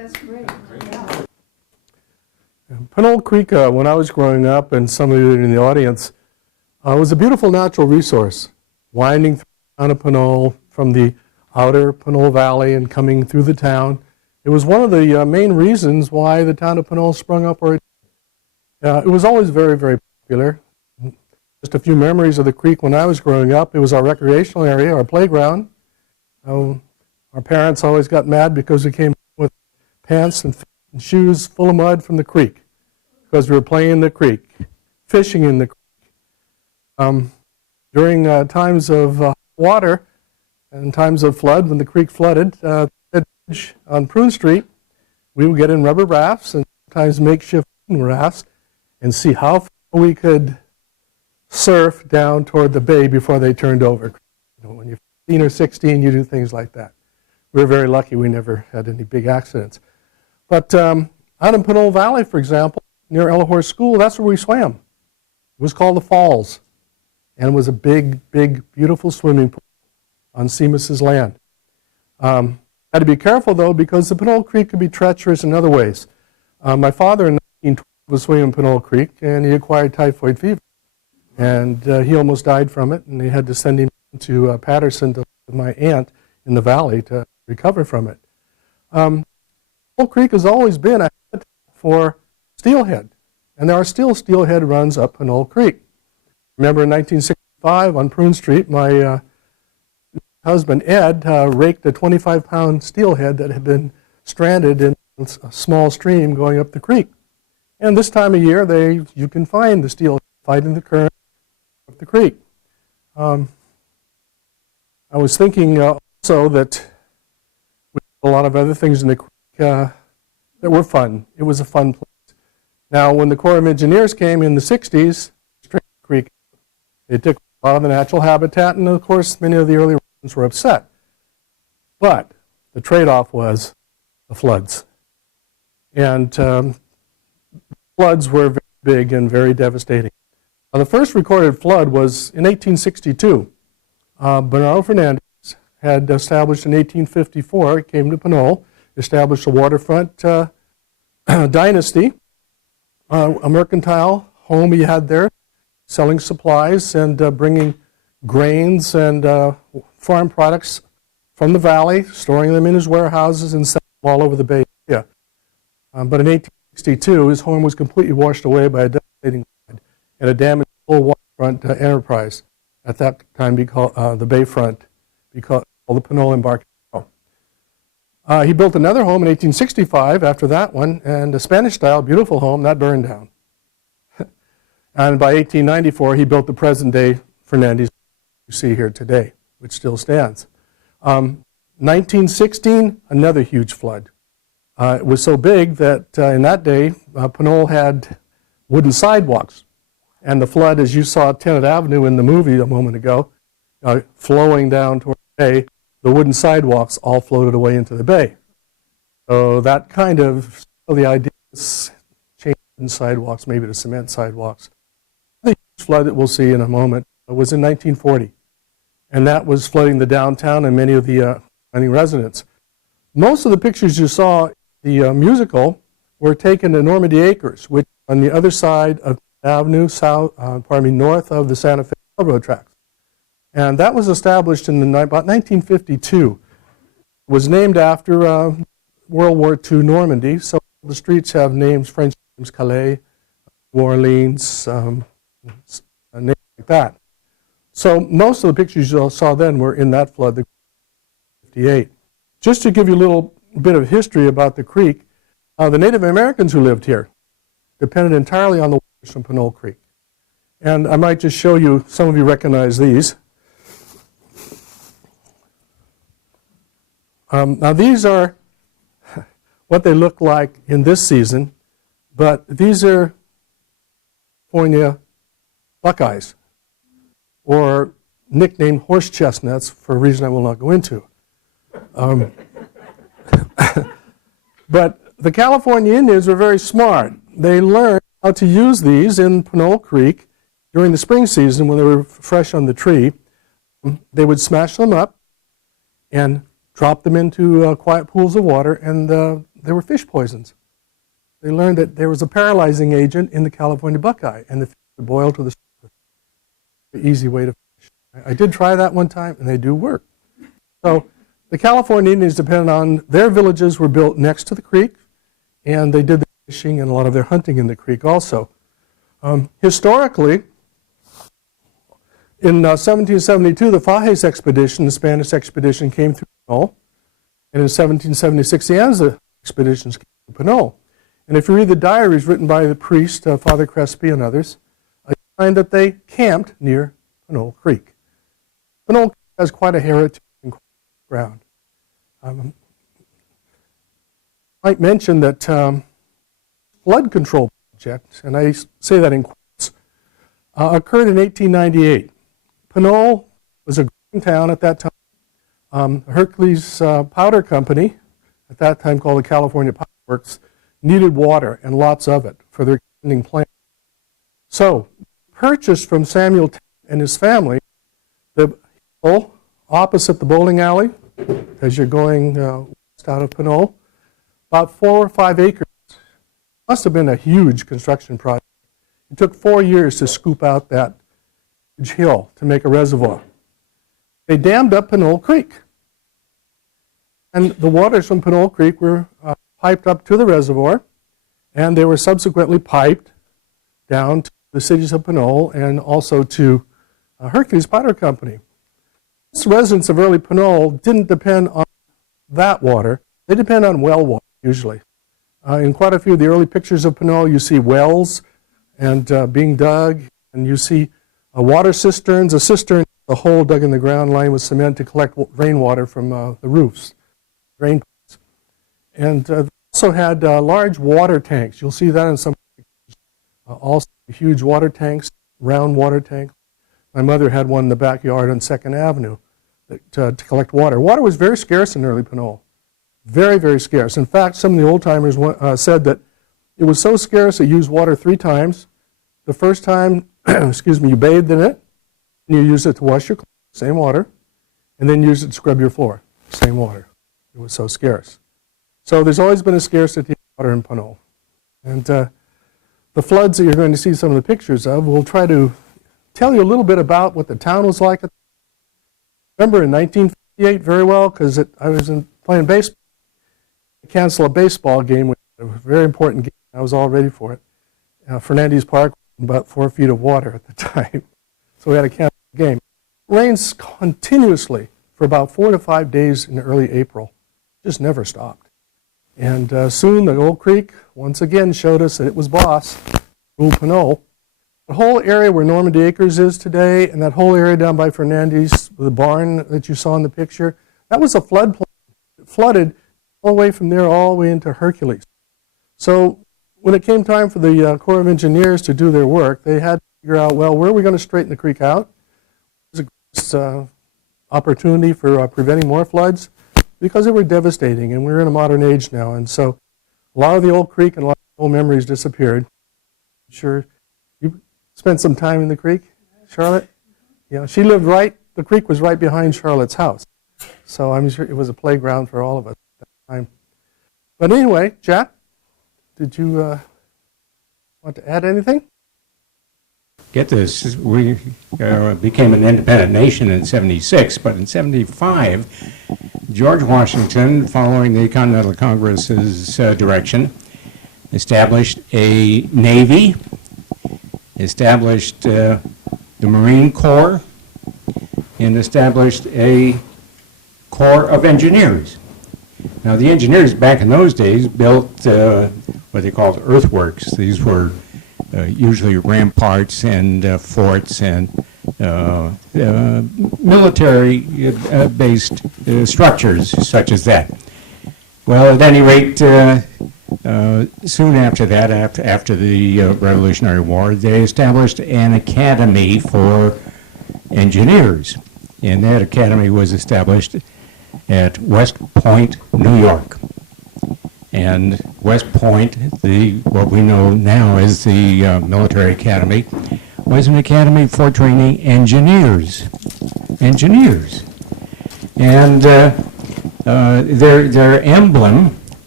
That's great. Yeah. Pinole Creek, when I was growing up, and some of you in the audience, was a beautiful natural resource, winding through the town of Pinole from the outer Pinole Valley and coming through the town. It was one of the main reasons why the town of Pinole sprung up where it did. It was always very, very popular. Just a few memories of the creek when I was growing up. It was our recreational area, our playground. Our parents always got mad because we came with pants and shoes full of mud from the creek because we were playing in the creek, fishing in the creek. During times of water and times of flood, when the creek flooded, on Prune Street, we would get in rubber rafts and sometimes makeshift rafts and see how far we could surf down toward the bay before they turned over. You know, when you're 15 or 16, you do things like that. We were very lucky we never had any big accidents. But out in Pinole Valley, for example, near Elahorse School, that's where we swam. It was called the Falls, and it was a big, big, beautiful swimming pool on Seamus's land. Had to be careful, though, because the Pinole Creek could be treacherous in other ways. My father in 1912 was swimming in Pinole Creek, and he acquired typhoid fever. And he almost died from it, and they had to send him to Patterson to my aunt in the valley to recover from it. Pinole Creek has always been a habitat for steelhead, and there are still steelhead runs up Pinole Creek. Remember in 1965 on Prune Street, my husband Ed raked a 25-pound steelhead that had been stranded in a small stream going up the creek. And this time of year, you can find the steelhead fighting the current up the creek. I was thinking also that we did a lot of other things in the creek that were fun. It was a fun place. Now, when the Corps of Engineers came in the 60s, Strait Creek, they took a lot of the natural habitat, and of course, many of the early residents were upset. But the trade-off was the floods. And floods were very big and very devastating. The first recorded flood was in 1862. Bernardo Fernandez had established in 1854, he came to Pinole, established a waterfront dynasty, a mercantile home he had there, selling supplies and bringing grains and farm products from the valley, storing them in his warehouses and selling them all over the Bay Area. But in 1862, his home was completely washed away by a devastating flood and a damaged full waterfront enterprise. At that time, the Bayfront, called the Pinole Embarcadero. He built another home in 1865 after that one, and a Spanish-style, beautiful home that burned down. And by 1894, he built the present-day Fernandez you see here today, which still stands. 1916, another huge flood. It was so big that in that day, Pinole had wooden sidewalks. And the flood, as you saw Tenant Avenue in the movie a moment ago, flowing down toward the bay, the wooden sidewalks all floated away into the bay. So that kind of, the idea is changing sidewalks, maybe to cement sidewalks. The huge flood that we'll see in a moment was in 1940. And that was flooding the downtown and many of the surrounding residents. Most of the pictures you saw, the musical, were taken at Normandy Acres, which on the other side of Avenue, north of the Santa Fe Railroad tracks. And that was established in about 1952. It was named after World War II Normandy, so the streets have names, French names, Calais, New Orleans, names like that. So most of the pictures you saw then were in that flood, the 58. Just to give you a little bit of history about the creek, the Native Americans who lived here depended entirely on the waters from Pinole Creek. And I might just show you, some of you recognize these. Now these are what they look like in this season, but these are California buckeyes, or nicknamed horse chestnuts for a reason I will not go into. But the California Indians were very smart. They learned how to use these in Pinole Creek during the spring season when they were fresh on the tree. They would smash them up and drop them into quiet pools of water, and they were fish poisons. They learned that there was a paralyzing agent in the California buckeye, and the fish would boil to the surface. The easy way to fish. I did try that one time, and they do work. So the California Indians depended on, their villages were built next to the creek, and they did the fishing and a lot of their hunting in the creek also. Historically, in 1772, the Fajes expedition, the Spanish expedition, came through Pinole. And in 1776, the Anza expeditions came to Pinole. And if you read the diaries written by the priest, Father Crespi and others, you find that they camped near Pinole Creek. Pinole has quite a heritage and ground. I might mention that flood control project, and I say that in quotes, occurred in 1898. Pinole was a growing town at that time. Hercules Powder Company, at that time called the California Powder Works, needed water and lots of it for their canning plant. So, purchased from Samuel and his family the hill opposite the bowling alley, as you're going west out of Pinole, about 4 or 5 acres. Must have been a huge construction project. It took 4 years to scoop out that huge hill to make a reservoir. They dammed up Pinole Creek. And the waters from Pinole Creek were piped up to the reservoir, and they were subsequently piped down to the cities of Pinole and also to Hercules Powder Company. Most residents of early Pinole didn't depend on that water. They depend on well water, usually. In quite a few of the early pictures of Pinole, you see wells and being dug, and you see water cisterns. A cistern, a hole dug in the ground lined with cement to collect rainwater from the roofs, drain pipes. And they also had large water tanks. You'll see that in some pictures. Also huge water tanks, round water tanks. My mother had one in the backyard on 2nd Avenue to collect water. Water was very scarce in early Pinole. Very, very scarce. In fact, some of the old-timers said that it was so scarce they used water 3 times. The first time, excuse me, you bathed in it, and you used it to wash your clothes, same water, and then used it to scrub your floor, same water. It was so scarce. So there's always been a scarcity of water in Pinole. And the floods that you're going to see some of the pictures of, we'll try to tell you a little bit about what the town was like. Remember in 1958 very well, because I was playing baseball. I canceled a baseball game, which was a very important game. I was all ready for it. Fernandez Park, about 4 feet of water at the time. So we had to cancel the game. It rains continuously for about 4 to 5 days in early April. Just never stopped. And soon the old creek once again showed us that it was boss, ruled Pinole. The whole area where Normandy Acres is today, and that whole area down by Fernandez, the barn that you saw in the picture, that was a floodplain. It flooded all the way from there all the way into Hercules. So when it came time for the Corps of Engineers to do their work, they had to figure out, well, where are we going to straighten the creek out? There's a great opportunity for preventing more floods, because they were devastating, and we're in a modern age now, and so a lot of the old creek and a lot of the old memories disappeared. I'm sure you spent some time in the creek, Charlotte? Yeah, she lived right, the creek was right behind Charlotte's house, so I'm sure it was a playground for all of us at that time. But anyway, Jack, did you want to add anything? Get this, we became an independent nation in 76, but in 75, George Washington, following the Continental Congress's direction, established a Navy, established the Marine Corps, and established a Corps of Engineers. Now, the engineers back in those days built what they called earthworks. These were usually ramparts and forts and military-based structures such as that. Well, at any rate, soon after that, after the Revolutionary War, they established an academy for engineers. And that academy was established at West Point, New York. And West Point, what we know now as the military academy, was an academy for training engineers. And their emblem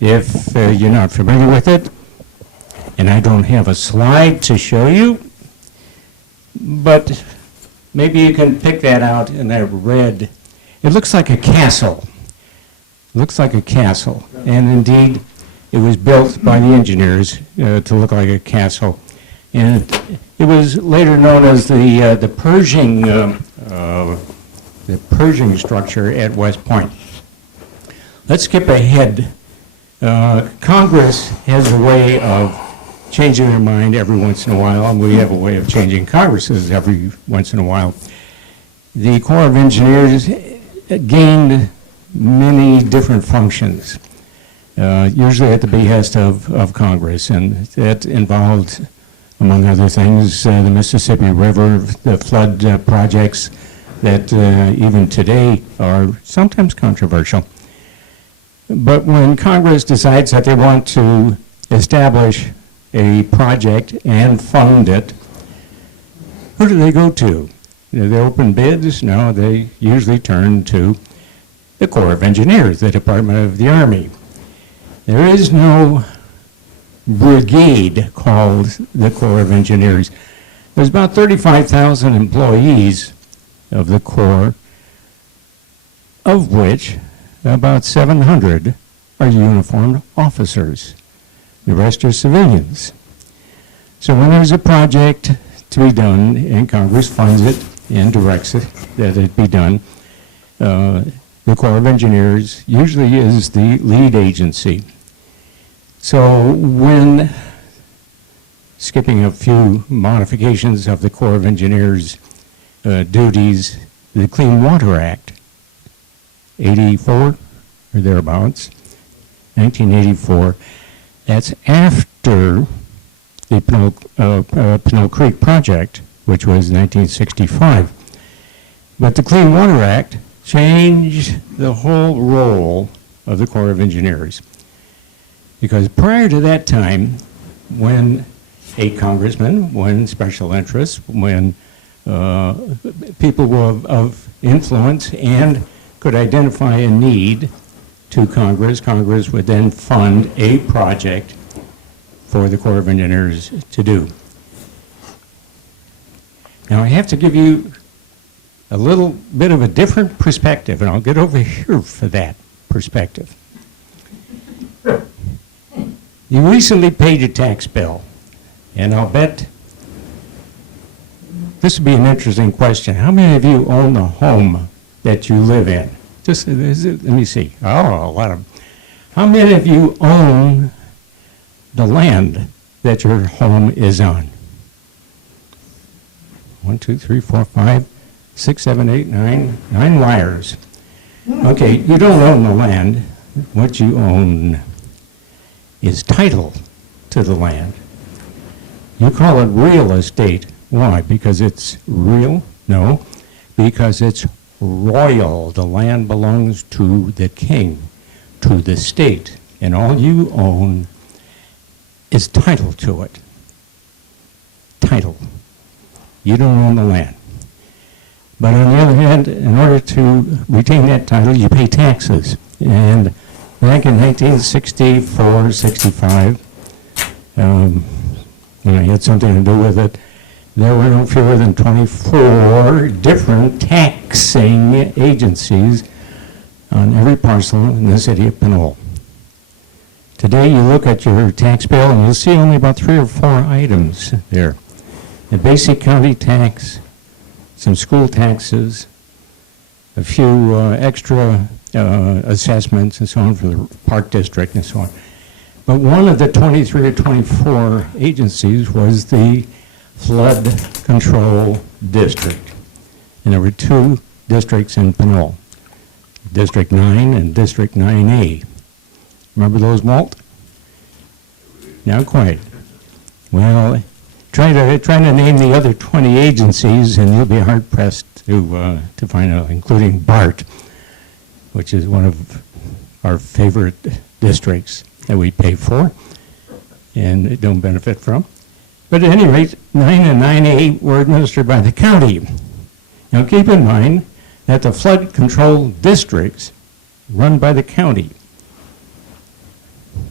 if you're not familiar with it, and I don't have a slide to show you, but maybe you can pick that out in that red. It looks like a castle. Looks like a castle. And indeed, it was built by the engineers to look like a castle. And it was later known as the Pershing structure at West Point. Let's skip ahead. Congress has a way of changing their mind every once in a while, and we have a way of changing Congresses every once in a while. The Corps of Engineers gained many different functions, usually at the behest of Congress, and that involved, among other things, the Mississippi River, the flood projects that even today are sometimes controversial. But when Congress decides that they want to establish a project and fund it, who do they go to? Do they open bids? No, they usually turn to the Corps of Engineers, the Department of the Army. There is no brigade called the Corps of Engineers. There's about 35,000 employees of the Corps, of which about 700 are uniformed officers. The rest are civilians. So when there's a project to be done and Congress funds it and directs it that it be done, the Corps of Engineers usually is the lead agency. So when, skipping a few modifications of the Corps of Engineers duties, the Clean Water Act, 84 or thereabouts, 1984, that's after the Pinole Creek project, which was 1965. But the Clean Water Act changed the whole role of the Corps of Engineers. Because prior to that time, when a congressman, when special interests, when people were of influence and could identify a need to Congress, Congress would then fund a project for the Corps of Engineers to do. Now I have to give you a little bit of a different perspective, and I'll get over here for that perspective. You recently paid your tax bill, and I'll bet this would be an interesting question. How many of you own the home that you live in? Just, let me see. Oh, a lot of them. How many of you own the land that your home is on? 1, 2, 3, 4, 5, 6, 7, 8, 9. 9 liars. Okay, you don't own the land. What you own is title to the land. You call it real estate. Why? Because it's real? No, because it's royal. The land belongs to the king, to the state, and all you own is title to it. Title. You don't own the land. But on the other hand, in order to retain that title, you pay taxes. And back in 1964, 65, when I had something to do with it, there were no fewer than 24 different taxing agencies on every parcel in the city of Pinole. Today you look at your tax bill and you'll see only about 3 or 4 items there. The basic county tax, some school taxes, a few extra assessments and so on for the park district and so on. But one of the 23 or 24 agencies was the flood control district. And there were 2 districts in Pinole, District 9 and District 9A. Remember those, Walt? Not quite. Well, try to name the other 20 agencies and you'll be hard pressed to find out, including BART, which is one of our favorite districts that we pay for and don't benefit from. But at any rate, 9 and 9A were administered by the county. Now keep in mind that the flood control districts run by the county.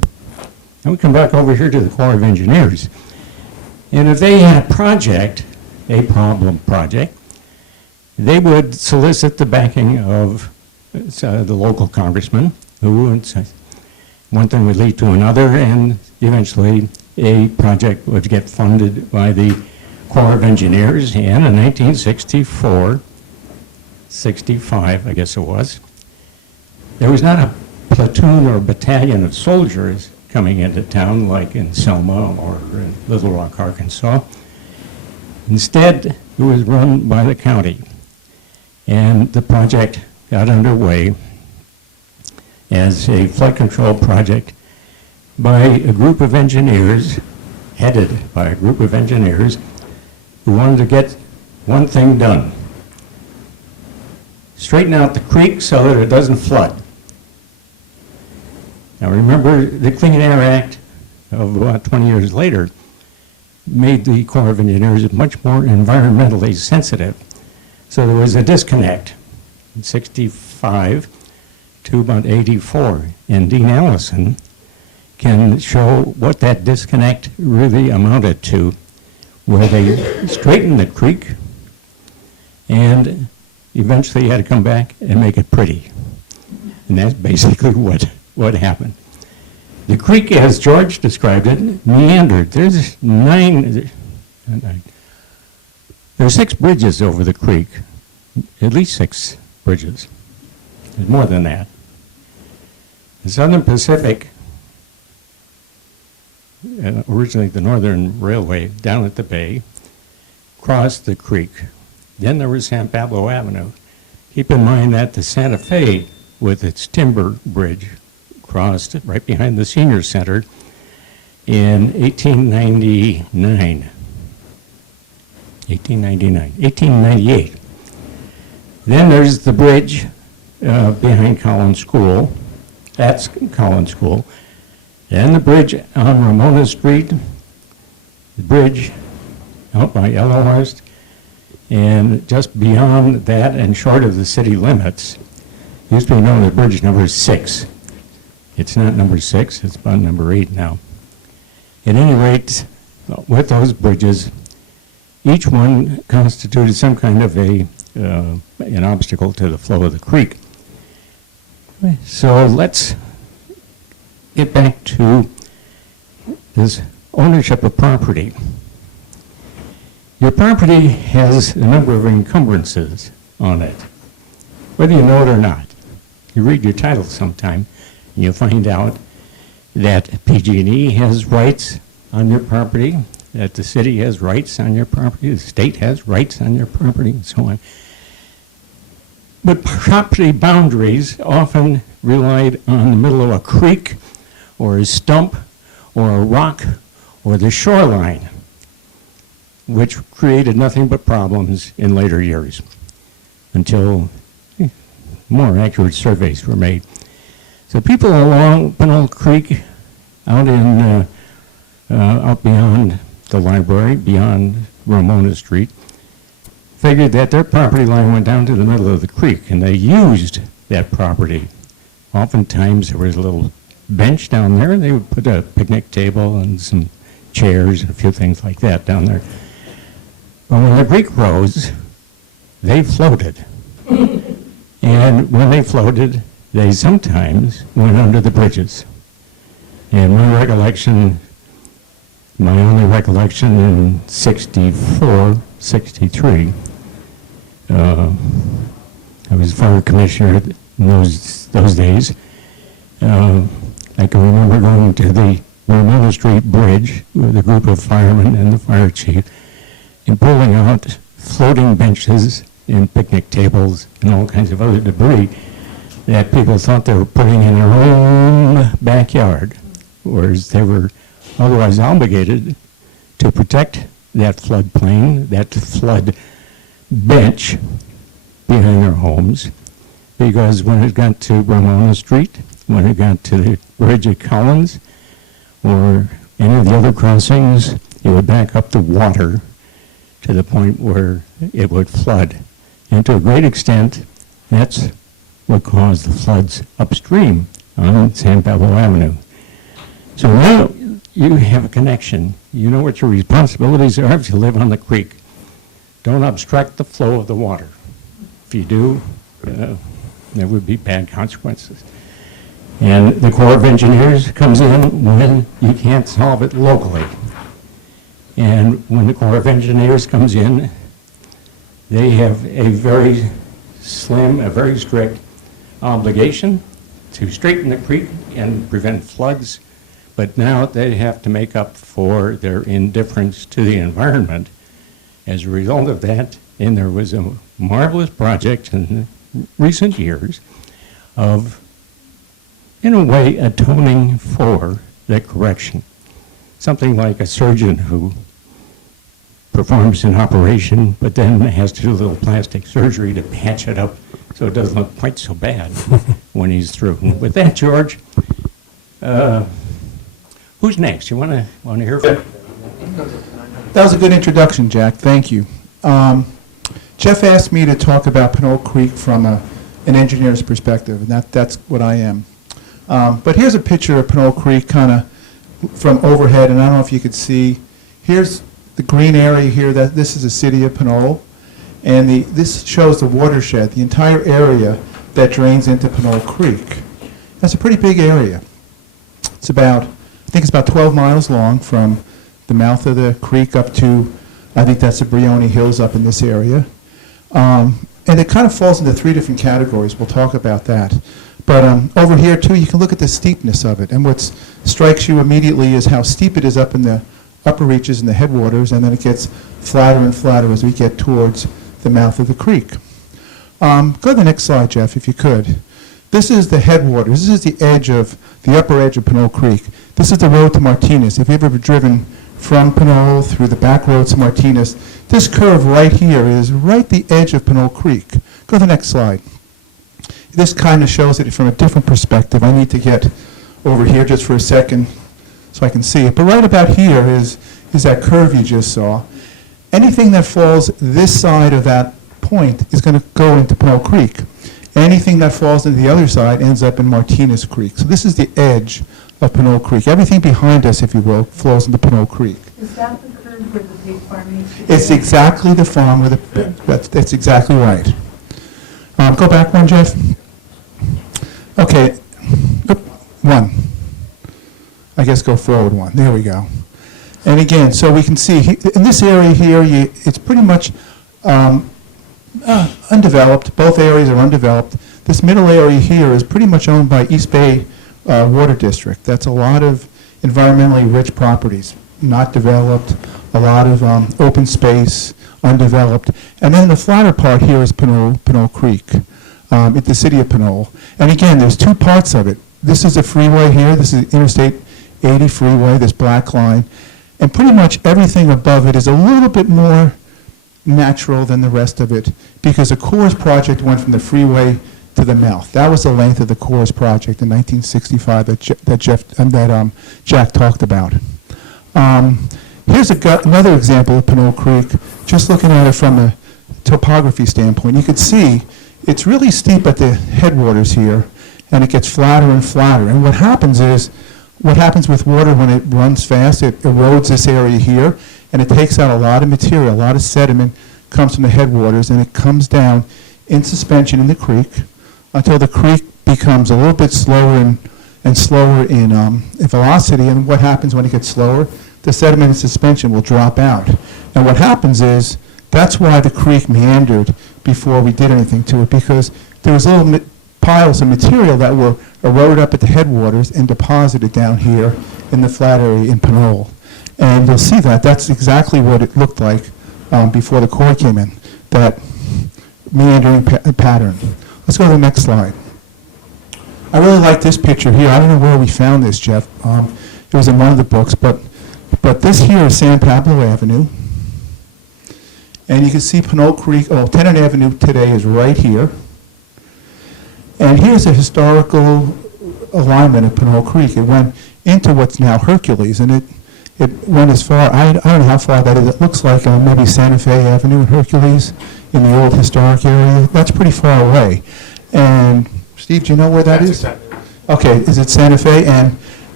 Now we come back over here to the Corps of Engineers. And if they had a project, a problem project, they would solicit the backing of the local congressman, who one thing would lead to another, and eventually a project would get funded by the Corps of Engineers. And in 1964, 65, I guess it was, there was not a platoon or battalion of soldiers coming into town like in Selma or in Little Rock, Arkansas. Instead, it was run by the county. And the project got underway as a flood control project by a group of engineers, headed by a group of engineers who wanted to get one thing done: straighten out the creek so that it doesn't flood. Now remember, the Clean Air Act of about 20 years later made the Corps of Engineers much more environmentally sensitive. So there was a disconnect in 65 to about 84. And Dean Allison can show what that disconnect really amounted to, where they straightened the creek and eventually had to come back and make it pretty. And that's basically what happened. The creek, as George described it, meandered. There's 6 bridges over the creek, at least 6 bridges. There's more than that. The Southern Pacific, originally the Northern Railway down at the bay, crossed the creek. Then there was San Pablo Avenue. Keep in mind that the Santa Fe, with its timber bridge, crossed right behind the Senior Center in 1898. Then there's the bridge behind Collins School. That's Collins School. Then the bridge on Ramona Street, the bridge out by Yellowhurst, and just beyond that and short of the city limits, used to be known as bridge number 6. It's not number 6, it's about number 8 now. At any rate, with those bridges, each one constituted some kind of an obstacle to the flow of the creek. So let's get back to this ownership of property. Your property has a number of encumbrances on it, whether you know it or not. You read your title sometime, and you'll find out that PG&E has rights on your property, that the city has rights on your property, the state has rights on your property, and so on. But property boundaries often relied on the middle of a creek or a stump or a rock or the shoreline, which created nothing but problems in later years until more accurate surveys were made. So people along Pinole Creek, out beyond the library, beyond Ramona Street, figured that their property line went down to the middle of the creek, and they used that property. Oftentimes there was a little bench down there, and they would put a picnic table and some chairs and a few things like that down there. But when the creek rose, they floated. And when they floated, they sometimes went under the bridges. And my only recollection in 64, 63, I was fire commissioner in those days. I can remember going to the Ramona Street Bridge with a group of firemen and the fire chief and pulling out floating benches and picnic tables and all kinds of other debris that people thought they were putting in their own backyard, whereas they were otherwise obligated to protect that floodplain, that flood bench behind their homes, because when it got to Ramona Street, when it got to the bridge at Collins, or any of the other crossings, it would back up the water to the point where it would flood. And to a great extent, that's what caused the floods upstream on San Pablo Avenue. So now you have a connection. You know what your responsibilities are if you live on the creek. Don't obstruct the flow of the water. If you do, there would be bad consequences. And the Corps of Engineers comes in when you can't solve it locally. And when the Corps of Engineers comes in, they have a very slim, a very strict obligation to straighten the creek and prevent floods, but now they have to make up for their indifference to the environment as a result of that. And there was a marvelous project in recent years of, in a way, atoning for that correction. Something like a surgeon who performs an operation, but then has to do a little plastic surgery to patch it up so it doesn't look quite so bad when he's through. With that, George, who's next? You want to hear from? That was a good introduction, Jack. Thank you. Jeff asked me to talk about Pinole Creek from an engineer's perspective, and that's what I am. But here's a picture of Pinole Creek kind of from overhead, and I don't know if you could see. Here's the green area here. This is the city of Pinole, and this shows the watershed, the entire area that drains into Pinole Creek. That's a pretty big area. It's about, I think it's about 12 miles long from the mouth of the creek up to, I think that's the Brioni Hills up in this area. And it kind of falls into 3 different categories. We'll talk about that. But over here, too, you can look at the steepness of it. And what strikes you immediately is how steep it is up in the upper reaches and the headwaters, and then it gets flatter and flatter as we get towards the mouth of the creek. Go to the next slide, Jeff, if you could. This is the headwaters. This is the upper edge of Pinole Creek. This is the road to Martinez. If you've ever driven from Pinole through the back roads to Martinez, this curve right here is right the edge of Pinole Creek. Go to the next slide. This kind of shows it from a different perspective. I need to get over here just for a second so I can see it. But right about here is that curve you just saw. Anything that falls this side of that point is going to go into Pinole Creek. Anything that falls into the other side ends up in Martinez Creek. So this is the edge of Pinole Creek. Everything behind us, if you will, flows into Pinole Creek. Is that the curve where the pig farm used to be? It's exactly the farm where that's exactly right. Go back one, Jeff. Okay, one. I guess go forward one. There we go. And again, so we can see in this area here, it's pretty much undeveloped. Both areas are undeveloped. This middle area here is pretty much owned by East Bay Water District. That's a lot of environmentally rich properties, not developed, a lot of open space, undeveloped. And then the flatter part here is Pinole Creek, at the city of Pinole. And again, there's 2 parts of it. This is a freeway here. This is Interstate 80 freeway, this black line. And pretty much everything above it is a little bit more natural than the rest of it because the Corps project went from the freeway to the mouth. That was the length of the Corps project in 1965 that Jack talked about. Here's another example of Pinole Creek, just looking at it from a topography standpoint. You can see it's really steep at the headwaters here, and it gets flatter and flatter. And what happens with water when it runs fast, it erodes this area here, and it takes out a lot of material, a lot of sediment comes from the headwaters, and it comes down in suspension in the creek until the creek becomes a little bit slower and slower in velocity. And what happens when it gets slower? The sediment in suspension will drop out. And what happens is, that's why the creek meandered before we did anything to it, because there was little piles of material that were eroded up at the headwaters and deposited down here in the flat area in Pinole. And you'll see that. That's exactly what it looked like before the Corps came in, that meandering pattern. Let's go to the next slide. I really like this picture here. I don't know where we found this, Jeff. It was in one of the books, but this here is San Pablo Avenue. And you can see Pinole Creek, Tennant Avenue today is right here. And here's a historical alignment of Pinole Creek. It went into what's now Hercules, and it went as far, I don't know how far that is. It looks like maybe Santa Fe Avenue in Hercules in the old historic area. That's pretty far away. And Steve, do you know where that is? Exactly right. Okay, is it Santa Fe? And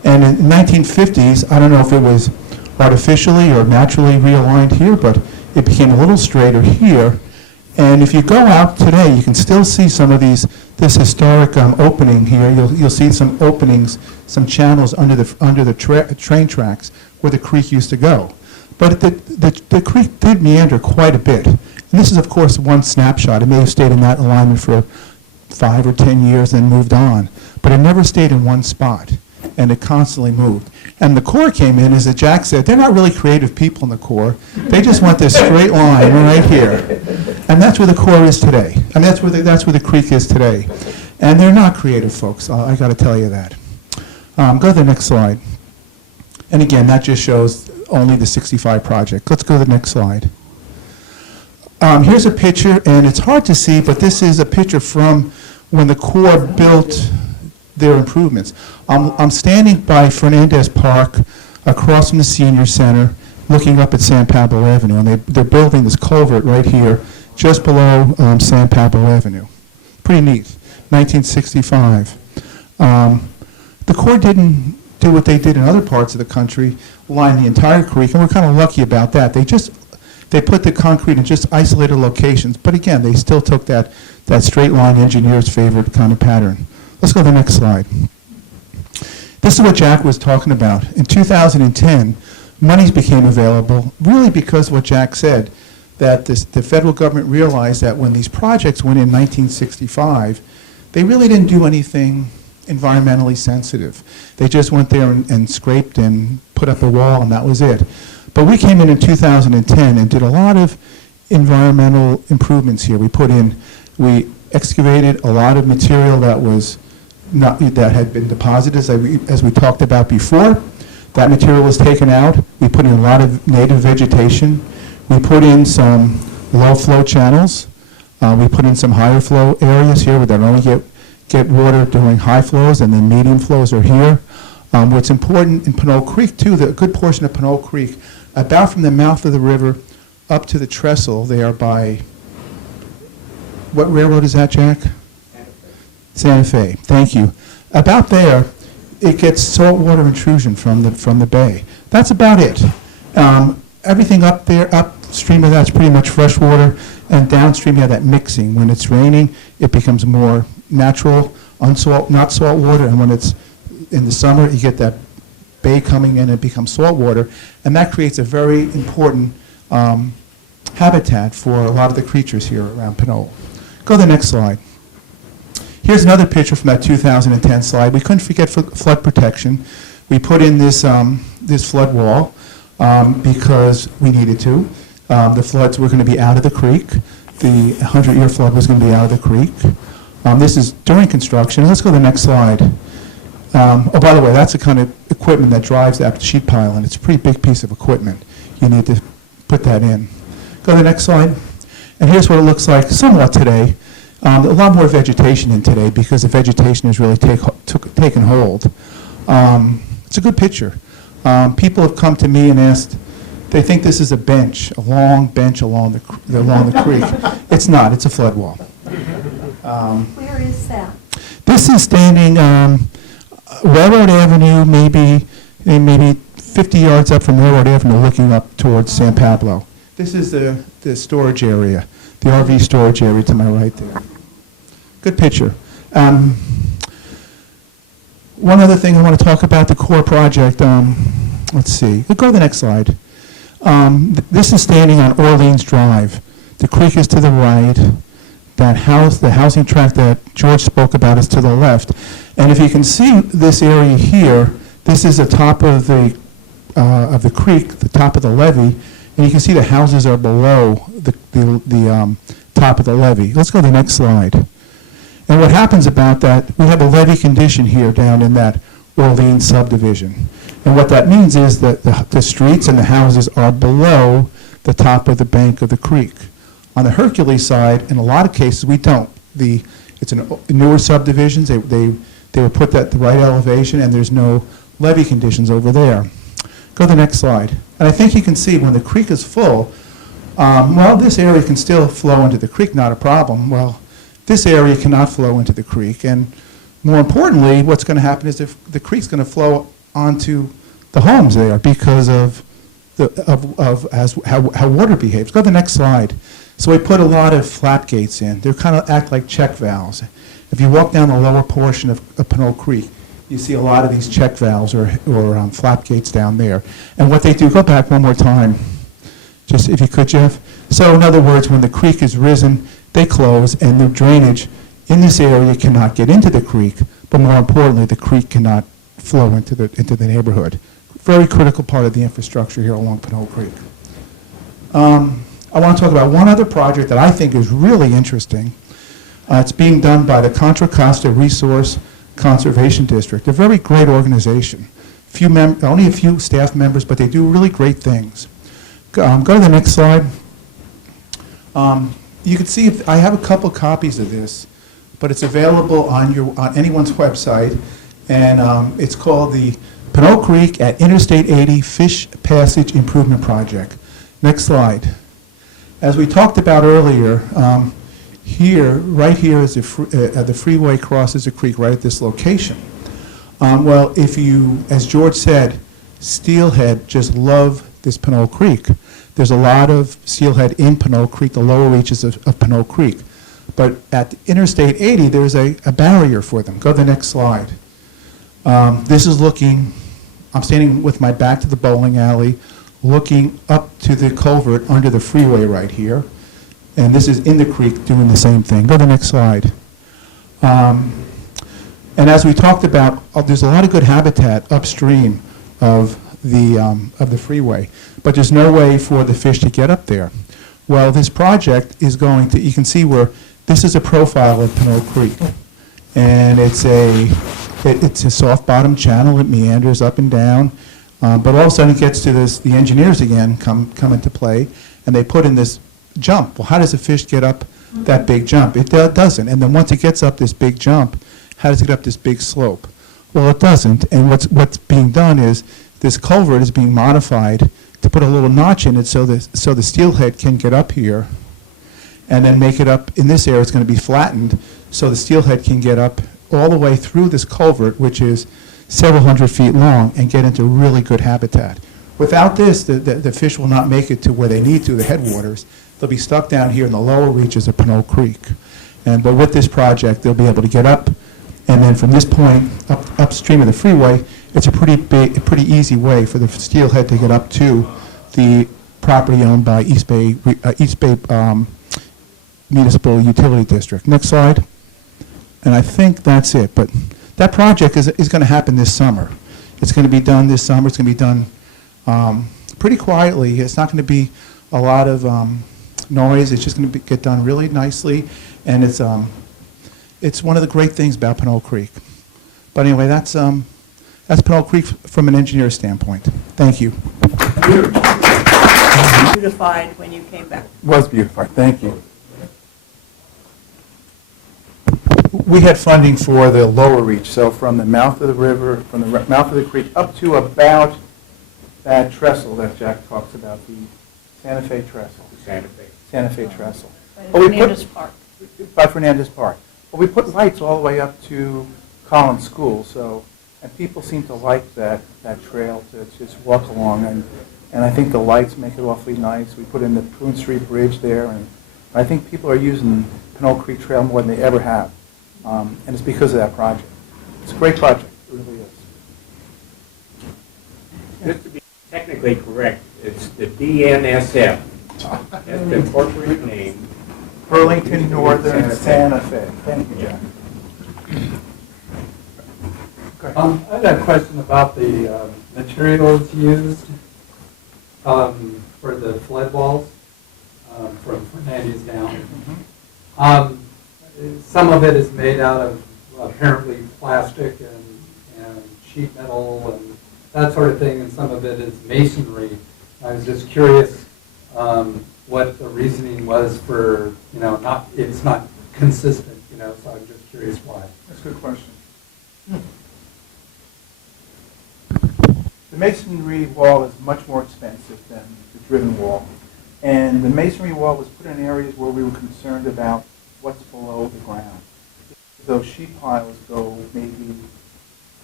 And in the 1950s, I don't know if it was artificially or naturally realigned here, but it became a little straighter here. And if you go out today, you can still see some of this historic opening here. You'll see some openings, some channels under the train tracks where the creek used to go. But the creek did meander quite a bit. And this is, of course, one snapshot. It may have stayed in that alignment for 5 or 10 years and moved on. But it never stayed in one spot, and it constantly moved. And the Corps came in, as Jack said, they're not really creative people in the Corps. They just want this straight line right here. And that's where the Corps is today. I mean, that's where the creek is today. And they're not creative folks, I got to tell you that. Go to the next slide. And again, that just shows only the 65 project. Let's go to the next slide. Here's a picture, and it's hard to see, but this is a picture from when the Corps built their improvements. I'm standing by Fernandez Park, across from the Senior Center, looking up at San Pablo Avenue, and they're building this culvert right here, just below San Pablo Avenue. Pretty neat, 1965. The Corps didn't do what they did in other parts of the country, line the entire creek, and we're kind of lucky about that. They put the concrete in just isolated locations, but again, they still took that straight line engineer's favorite kind of pattern. Let's go to the next slide. This is what Jack was talking about. In 2010, monies became available, really because what Jack said, that the federal government realized that when these projects went in 1965, they really didn't do anything environmentally sensitive. They just went there and scraped and put up a wall, and that was it. But we came in 2010 and did a lot of environmental improvements here. We excavated a lot of material that had been deposited, as we talked about before. That material was taken out. We put in a lot of native vegetation. We put in some low flow channels. We put in some higher flow areas here that only get water during high flows, and then medium flows are here. What's important in Pinole Creek too, a good portion of Pinole Creek, about from the mouth of the river up to the trestle there by, what railroad is that, Jack? Santa Fe, thank you. About there, it gets saltwater intrusion from the bay. That's about it. Everything up there, upstream of that's pretty much fresh water, and downstream you have that mixing. When it's raining, it becomes more natural, not salt water, and when it's in the summer, you get that bay coming in, it becomes salt water, and that creates a very important habitat for a lot of the creatures here around Pinole. Go to the next slide. Here's another picture from that 2010 slide. We couldn't forget flood protection. We put in this flood wall because we needed to. The floods were going to be out of the creek. The 100-year flood was going to be out of the creek. This is during construction. Let's go to the next slide. Oh, by the way, that's the kind of equipment that drives that sheet pile, and it's a pretty big piece of equipment. You need to put that in. Go to the next slide. And here's what it looks like somewhat today. A lot more vegetation in today because the vegetation has really taken hold. It's a good picture. People have come to me and asked, they think this is a long bench along the creek. It's not, it's a flood wall. Where is that? This is standing Railroad Avenue, maybe 50 yards up from Railroad Avenue, looking up towards San Pablo. This is the storage area, the RV storage area to my right there. Good picture. One other thing I want to talk about, the core project. Let's see. We'll go to the next slide. This is standing on Orleans Drive. The creek is to the right. The housing tract that George spoke about is to the left. And if you can see this area here, this is the top of the creek, the top of the levee, and you can see the houses are below the top of the levee. Let's go to the next slide. And what happens about that, we have a levee condition here down in that Orleans subdivision. And what that means is that the streets and the houses are below the top of the bank of the creek. On the Hercules side, in a lot of cases, we don't. It's newer subdivisions. They were put at the right elevation, and there's no levee conditions over there. Go to the next slide. And I think you can see when the creek is full, well, this area can still flow into the creek, not a problem. Well, this area cannot flow into the creek. And more importantly, what's going to happen is if the creek's going to flow onto the homes there because of how water behaves. Go to the next slide. So we put a lot of flap gates in. They kind of act like check valves. If you walk down the lower portion of Pinole Creek, you see a lot of these check valves or flap gates down there. And what they do, go back one more time, just if you could, Jeff. So in other words, when the creek is risen, they close, and the drainage in this area cannot get into the creek, but more importantly, the creek cannot flow into the neighborhood. Very critical part of the infrastructure here along Pinole Creek. I want to talk about one other project that I think is really interesting. It's being done by the Contra Costa Resource Conservation District, a very great organization. Only a few staff members, but they do really great things. Go to the next slide. You can see I have a couple copies of this, but it's available on anyone's website, and it's called the Pinole Creek at Interstate 80 Fish Passage Improvement Project. Next slide. As we talked about earlier, right here is the freeway crosses the creek right at this location. Well, if you, as George said, steelhead just love this Pinole Creek. There's a lot of steelhead in Pinole Creek, the lower reaches of Pinole Creek. But at Interstate 80, there's a barrier for them. Go to the next slide. This is looking, I'm standing with my back to the bowling alley, looking up to the culvert under the freeway right here. And this is in the creek doing the same thing. Go to the next slide. And as we talked about, there's a lot of good habitat upstream of the freeway, but there's no way for the fish to get up there. Well, this project is going to, you can see where this is a profile of Pinole Creek. And it's a soft bottom channel. It meanders up and down. But all of a sudden it gets to this, the engineers again come into play, and they put in this jump. Well, how does a fish get up that big jump? It doesn't. And then once it gets up this big jump, how does it get up this big slope? Well, it doesn't. And what's being done is this culvert is being modified to put a little notch in it so the steelhead can get up here, and then make it up in this area. It's going to be flattened so the steelhead can get up all the way through this culvert, which is several hundred feet long, and get into really good habitat. Without this, the fish will not make it to where they need to, the headwaters. They'll be stuck down here in the lower reaches of Pinole Creek. But with this project, they'll be able to get up, and then from this point upstream of the freeway, it's a pretty easy way for the steelhead to get up to the property owned by East Bay Municipal Utility District. Next slide. And I think that's it. But that project is going to happen this summer. It's going to be done this summer. It's going to be done pretty quietly. It's not going to be a lot of noise. It's just going to get done really nicely. And it's one of the great things about Pinole Creek. But anyway, that's Pinole Creek from an engineer standpoint. Thank you. Beautified when you came back. Was beautified. Thank you. We had funding for the lower reach, so from the mouth of the river, from the mouth of the creek, up to about that trestle that Jack talks about, the Santa Fe trestle. Santa Fe trestle. By Fernandez Park. By Fernandez Park. But we put lights all the way up to Collins School, and people seem to like that trail to just walk along, and I think the lights make it awfully nice. We put in the Poon Street Bridge there, and I think people are using Pinole Creek Trail more than they ever have. And it's because of that project. It's a great project, it really is. Just to be technically correct, it's the BNSF. That's the corporate name. Burlington Northern Santa Fe. Thank you, Jack. I had a question about the materials used for the flood walls from Fernandez down. Some of it is made out of apparently plastic and sheet metal and that sort of thing, and some of it is masonry. I was just curious what the reasoning was for, it's not consistent, so I'm just curious why. That's a good question. The masonry wall is much more expensive than the driven wall. And the masonry wall was put in areas where we were concerned about what's below the ground. Those sheet piles go maybe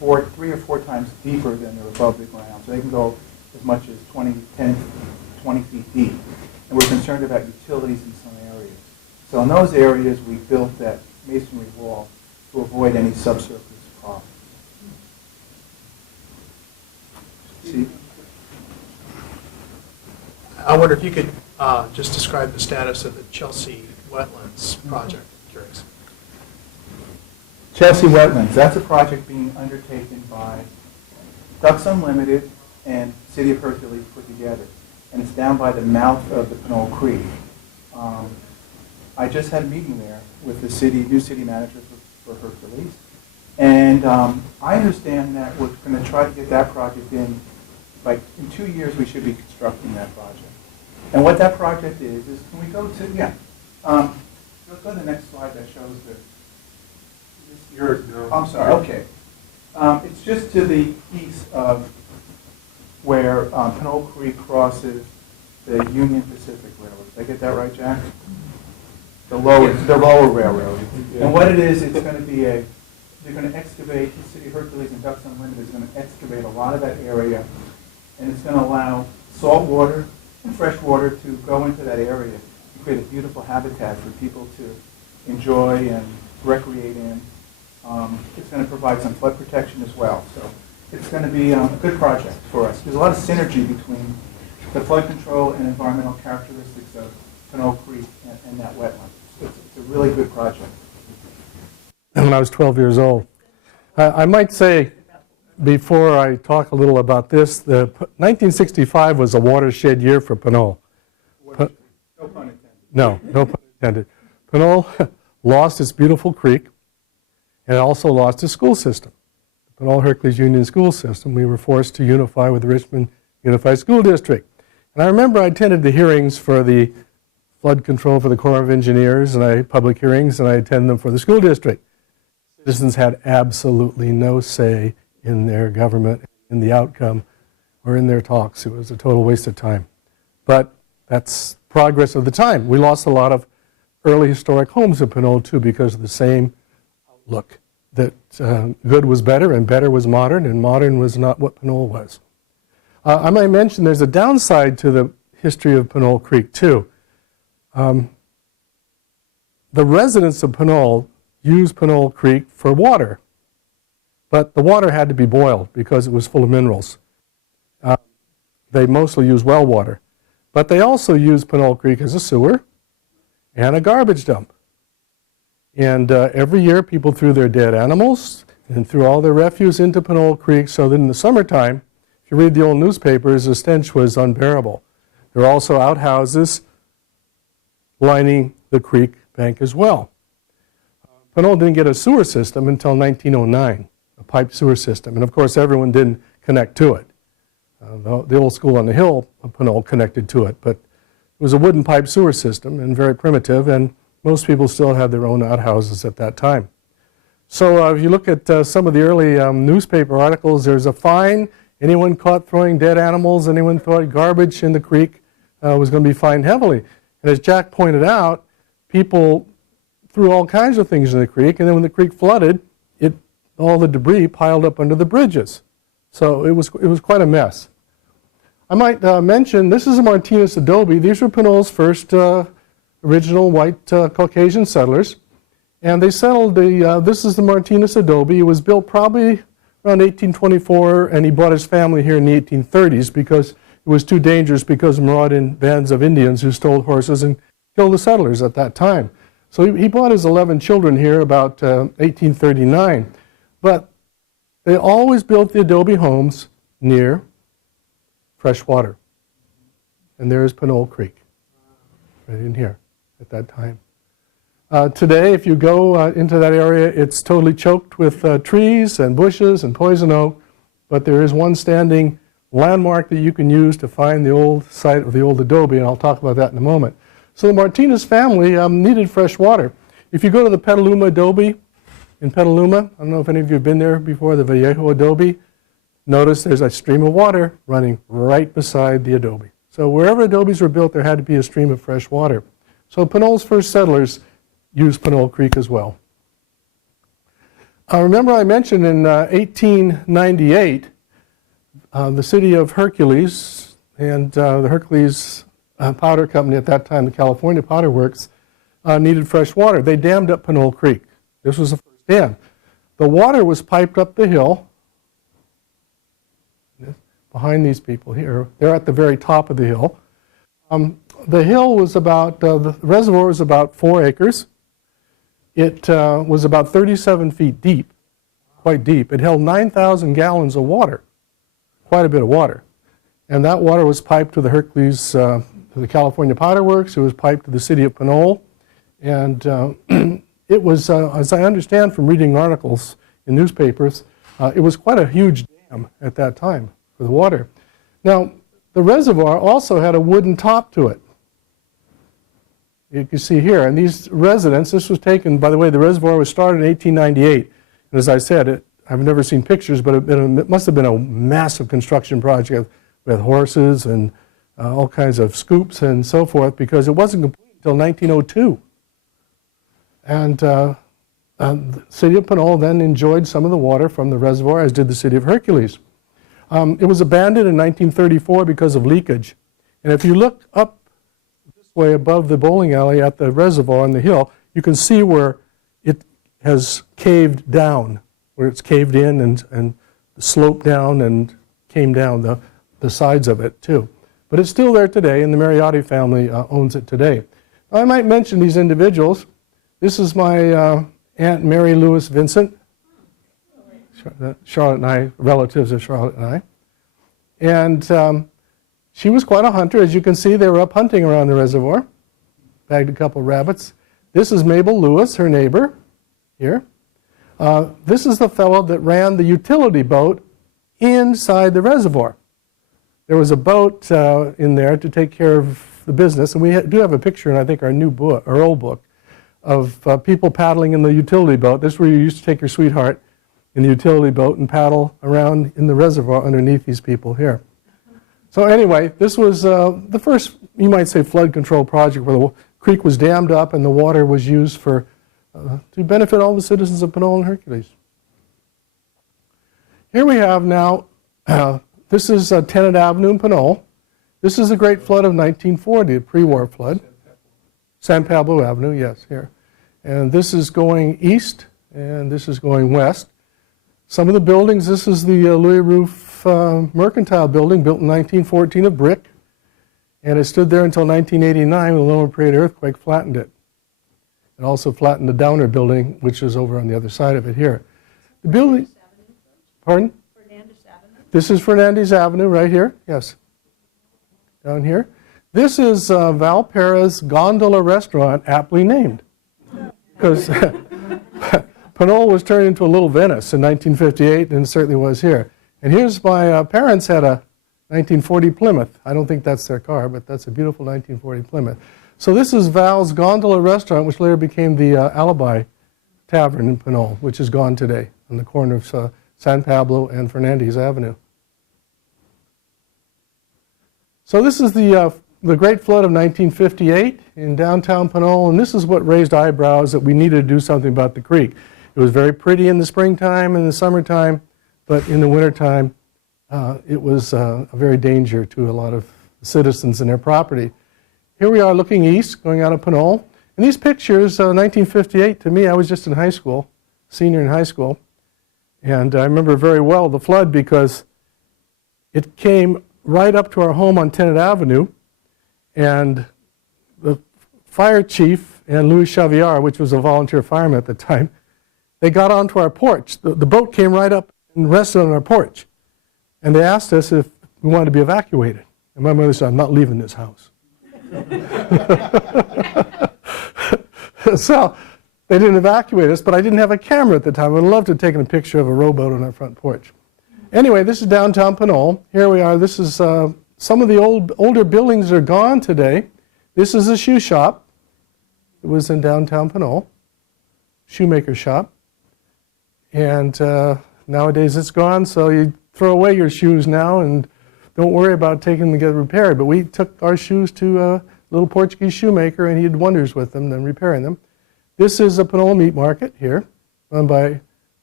3 or 4 times deeper than they're above the ground. So they can go as much as 10, 20 feet deep. And we're concerned about utilities in some areas. So in those areas, we built that masonry wall to avoid any subsurface problems. See? I wonder if you could just describe the status of the Chelsea Wetlands project. I'm curious. Chelsea Wetlands, that's a project being undertaken by Ducks Unlimited and City of Hercules put together. And it's down by the mouth of the Pinole Creek. I just had a meeting there with the new city manager for Hercules. And I understand that we're going to try to get that project in, like in 2 years we should be constructing that project. And what that project is can we go to, let's go to the next slide that shows the, Yours, no. I'm sorry, okay. It's just to the east of where Pinole Creek crosses the Union Pacific Railroad. Did I get that right, Jack? The lower railroad. And what it is, it's going to be they're going to excavate, the City of Hercules and Ducks Unlimited is going to excavate a lot of that area, and it's going to allow salt water and fresh water to go into that area and create a beautiful habitat for people to enjoy and recreate in. It's going to provide some flood protection as well. So it's going to be a good project for us. There's a lot of synergy between the flood control and environmental characteristics of Pinole Creek and that wetland. It's a really good project. When I was 12 years old. I might say, before I talk a little about this, 1965 was a watershed year for Pinole. No pun intended. No pun intended. Pinole lost its beautiful creek, and it also lost its school system. The Pinole Hercules Union School System, we were forced to unify with the Richmond Unified School District. And I remember I attended the hearings for the flood control for the Corps of Engineers, and public hearings, and I attended them for the school district. Citizens had absolutely no say in their government, in the outcome, or in their talks. It was a total waste of time. But that's progress of the time. We lost a lot of early historic homes in Pinole, too, because of the same outlook, that good was better, and better was modern, and modern was not what Pinole was. I might mention there's a downside to the history of Pinole Creek, too. The residents of Pinole used Pinole Creek for water, but the water had to be boiled because it was full of minerals. They mostly used well water, but they also used Pinole Creek as a sewer and a garbage dump. And every year people threw their dead animals and threw all their refuse into Pinole Creek, so that in the summertime, if you read the old newspapers, the stench was unbearable. There were also outhouses lining the creek bank as well. Pinole didn't get a sewer system until 1909, a piped sewer system. And of course, everyone didn't connect to it. The old school on the hill of Pinole connected to it, but it was a wooden pipe sewer system and very primitive, and most people still had their own outhouses at that time. So if you look at some of the early newspaper articles, there's a fine. Anyone caught throwing dead animals, anyone throwing garbage in the creek was going to be fined heavily. And as Jack pointed out, people threw all kinds of things in the creek, and then when the creek flooded, all the debris piled up under the bridges. So it was quite a mess. I might mention, this is a Martinez adobe. These were Pinole's first original white Caucasian settlers. And they settled, this is the Martinez adobe. It was built probably around 1824, and he brought his family here in the 1830s because it was too dangerous because of marauding bands of Indians who stole horses and killed the settlers at that time. So he brought his 11 children here about 1839. But they always built the adobe homes near fresh water. And there's Pinole Creek, right in here at that time. Today, if you go into that area, it's totally choked with trees and bushes and poison oak, but there is one standing landmark that you can use to find the old site of the old adobe, and I'll talk about that in a moment. So the Martinez family needed fresh water. If you go to the Petaluma adobe in Petaluma, I don't know if any of you have been there before, the Vallejo adobe, notice there's a stream of water running right beside the adobe. So wherever adobes were built, there had to be a stream of fresh water. So Pinole's first settlers used Pinole Creek as well. Remember I mentioned in 1898, the city of Hercules and the Hercules Powder Company at that time, the California Powder Works, needed fresh water. They dammed up Pinole Creek. This was the first dam. The water was piped up the hill behind these people here. They're at the very top of the hill. The hill was about, the reservoir was about 4 acres. It was about 37 feet deep, quite deep. It held 9,000 gallons of water, quite a bit of water. And that water was piped to the Hercules, to the California Powder Works. It was piped to the city of Pinole. And it was, as I understand from reading articles in newspapers, it was quite a huge dam at that time for the water. Now, the reservoir also had a wooden top to it. You can see here, and these residents, this was taken, by the way, the reservoir was started in 1898. And as I said, I've never seen pictures, but it must have been a massive construction project with horses and all kinds of scoops and so forth, because it wasn't complete until 1902. And the city of Pinole then enjoyed some of the water from the reservoir, as did the city of Hercules. It was abandoned in 1934 because of leakage. And if you look up this way above the bowling alley at the reservoir on the hill, you can see where it has caved down, where it's caved in and sloped down and came down the sides of it too. But it's still there today, and the Mariotti family owns it today. I might mention these individuals. This is my Aunt Mary Lewis Vincent. Charlotte and I, relatives of Charlotte and I. And she was quite a hunter. As you can see, they were up hunting around the reservoir. Bagged a couple rabbits. This is Mabel Lewis, her neighbor, here. This is the fellow that ran the utility boat inside the reservoir. There was a boat in there to take care of the business, and we do have a picture in, I think, our new book, our old book, of people paddling in the utility boat. This is where you used to take your sweetheart in the utility boat and paddle around in the reservoir underneath these people here. So anyway, this was the first, you might say, flood control project where the creek was dammed up and the water was used for to benefit all the citizens of Pinole and Hercules. Here we have now, this is Tennant Avenue in Pinole. This is the Great Flood of 1940, the pre-war flood. San Pablo Avenue, yes, here. And this is going east, and this is going west. Some of the buildings, this is the Louis Roof Mercantile Building, built in 1914 of brick. And it stood there until 1989 when the Loma Prieta earthquake flattened it. It also flattened the Downer Building, which is over on the other side of it here. The building, pardon? Fernandez Avenue? This is Fernandez Avenue right here, yes. Down here. This is Valparaiso's Gondola Restaurant, aptly named. Because Pinole was turned into a little Venice in 1958, and it certainly was here. And here's my parents had a 1940 Plymouth. I don't think that's their car, but that's a beautiful 1940 Plymouth. So this is Val's Gondola Restaurant, which later became the Alibi Tavern in Pinole, which is gone today on the corner of San Pablo and Fernandez Avenue. So this is the Great Flood of 1958 in downtown Pinole, and this is what raised eyebrows that we needed to do something about the creek. It was very pretty in the springtime and the summertime, but in the wintertime, it was a very danger to a lot of citizens and their property. Here we are looking east, going out of Pinole. And these pictures, 1958, to me, I was just in high school, senior in high school. And I remember very well the flood because it came right up to our home on Tennant Avenue. And the fire chief and Louis Chaviar, which was a volunteer fireman at the time, they got onto our porch. The boat came right up and rested on our porch. And they asked us if we wanted to be evacuated. And my mother said, "I'm not leaving this house." So they didn't evacuate us, but I didn't have a camera at the time. I would love to have taken a picture of a rowboat on our front porch. Anyway, this is downtown Pinole. Here we are. This is some of the older buildings are gone today. This is a shoe shop. It was in downtown Pinole, shoemaker shop. And nowadays it's gone, so you throw away your shoes now and don't worry about taking them to get repaired. But we took our shoes to a little Portuguese shoemaker, and he did wonders with them and repairing them. This is a Pinole meat market here, run by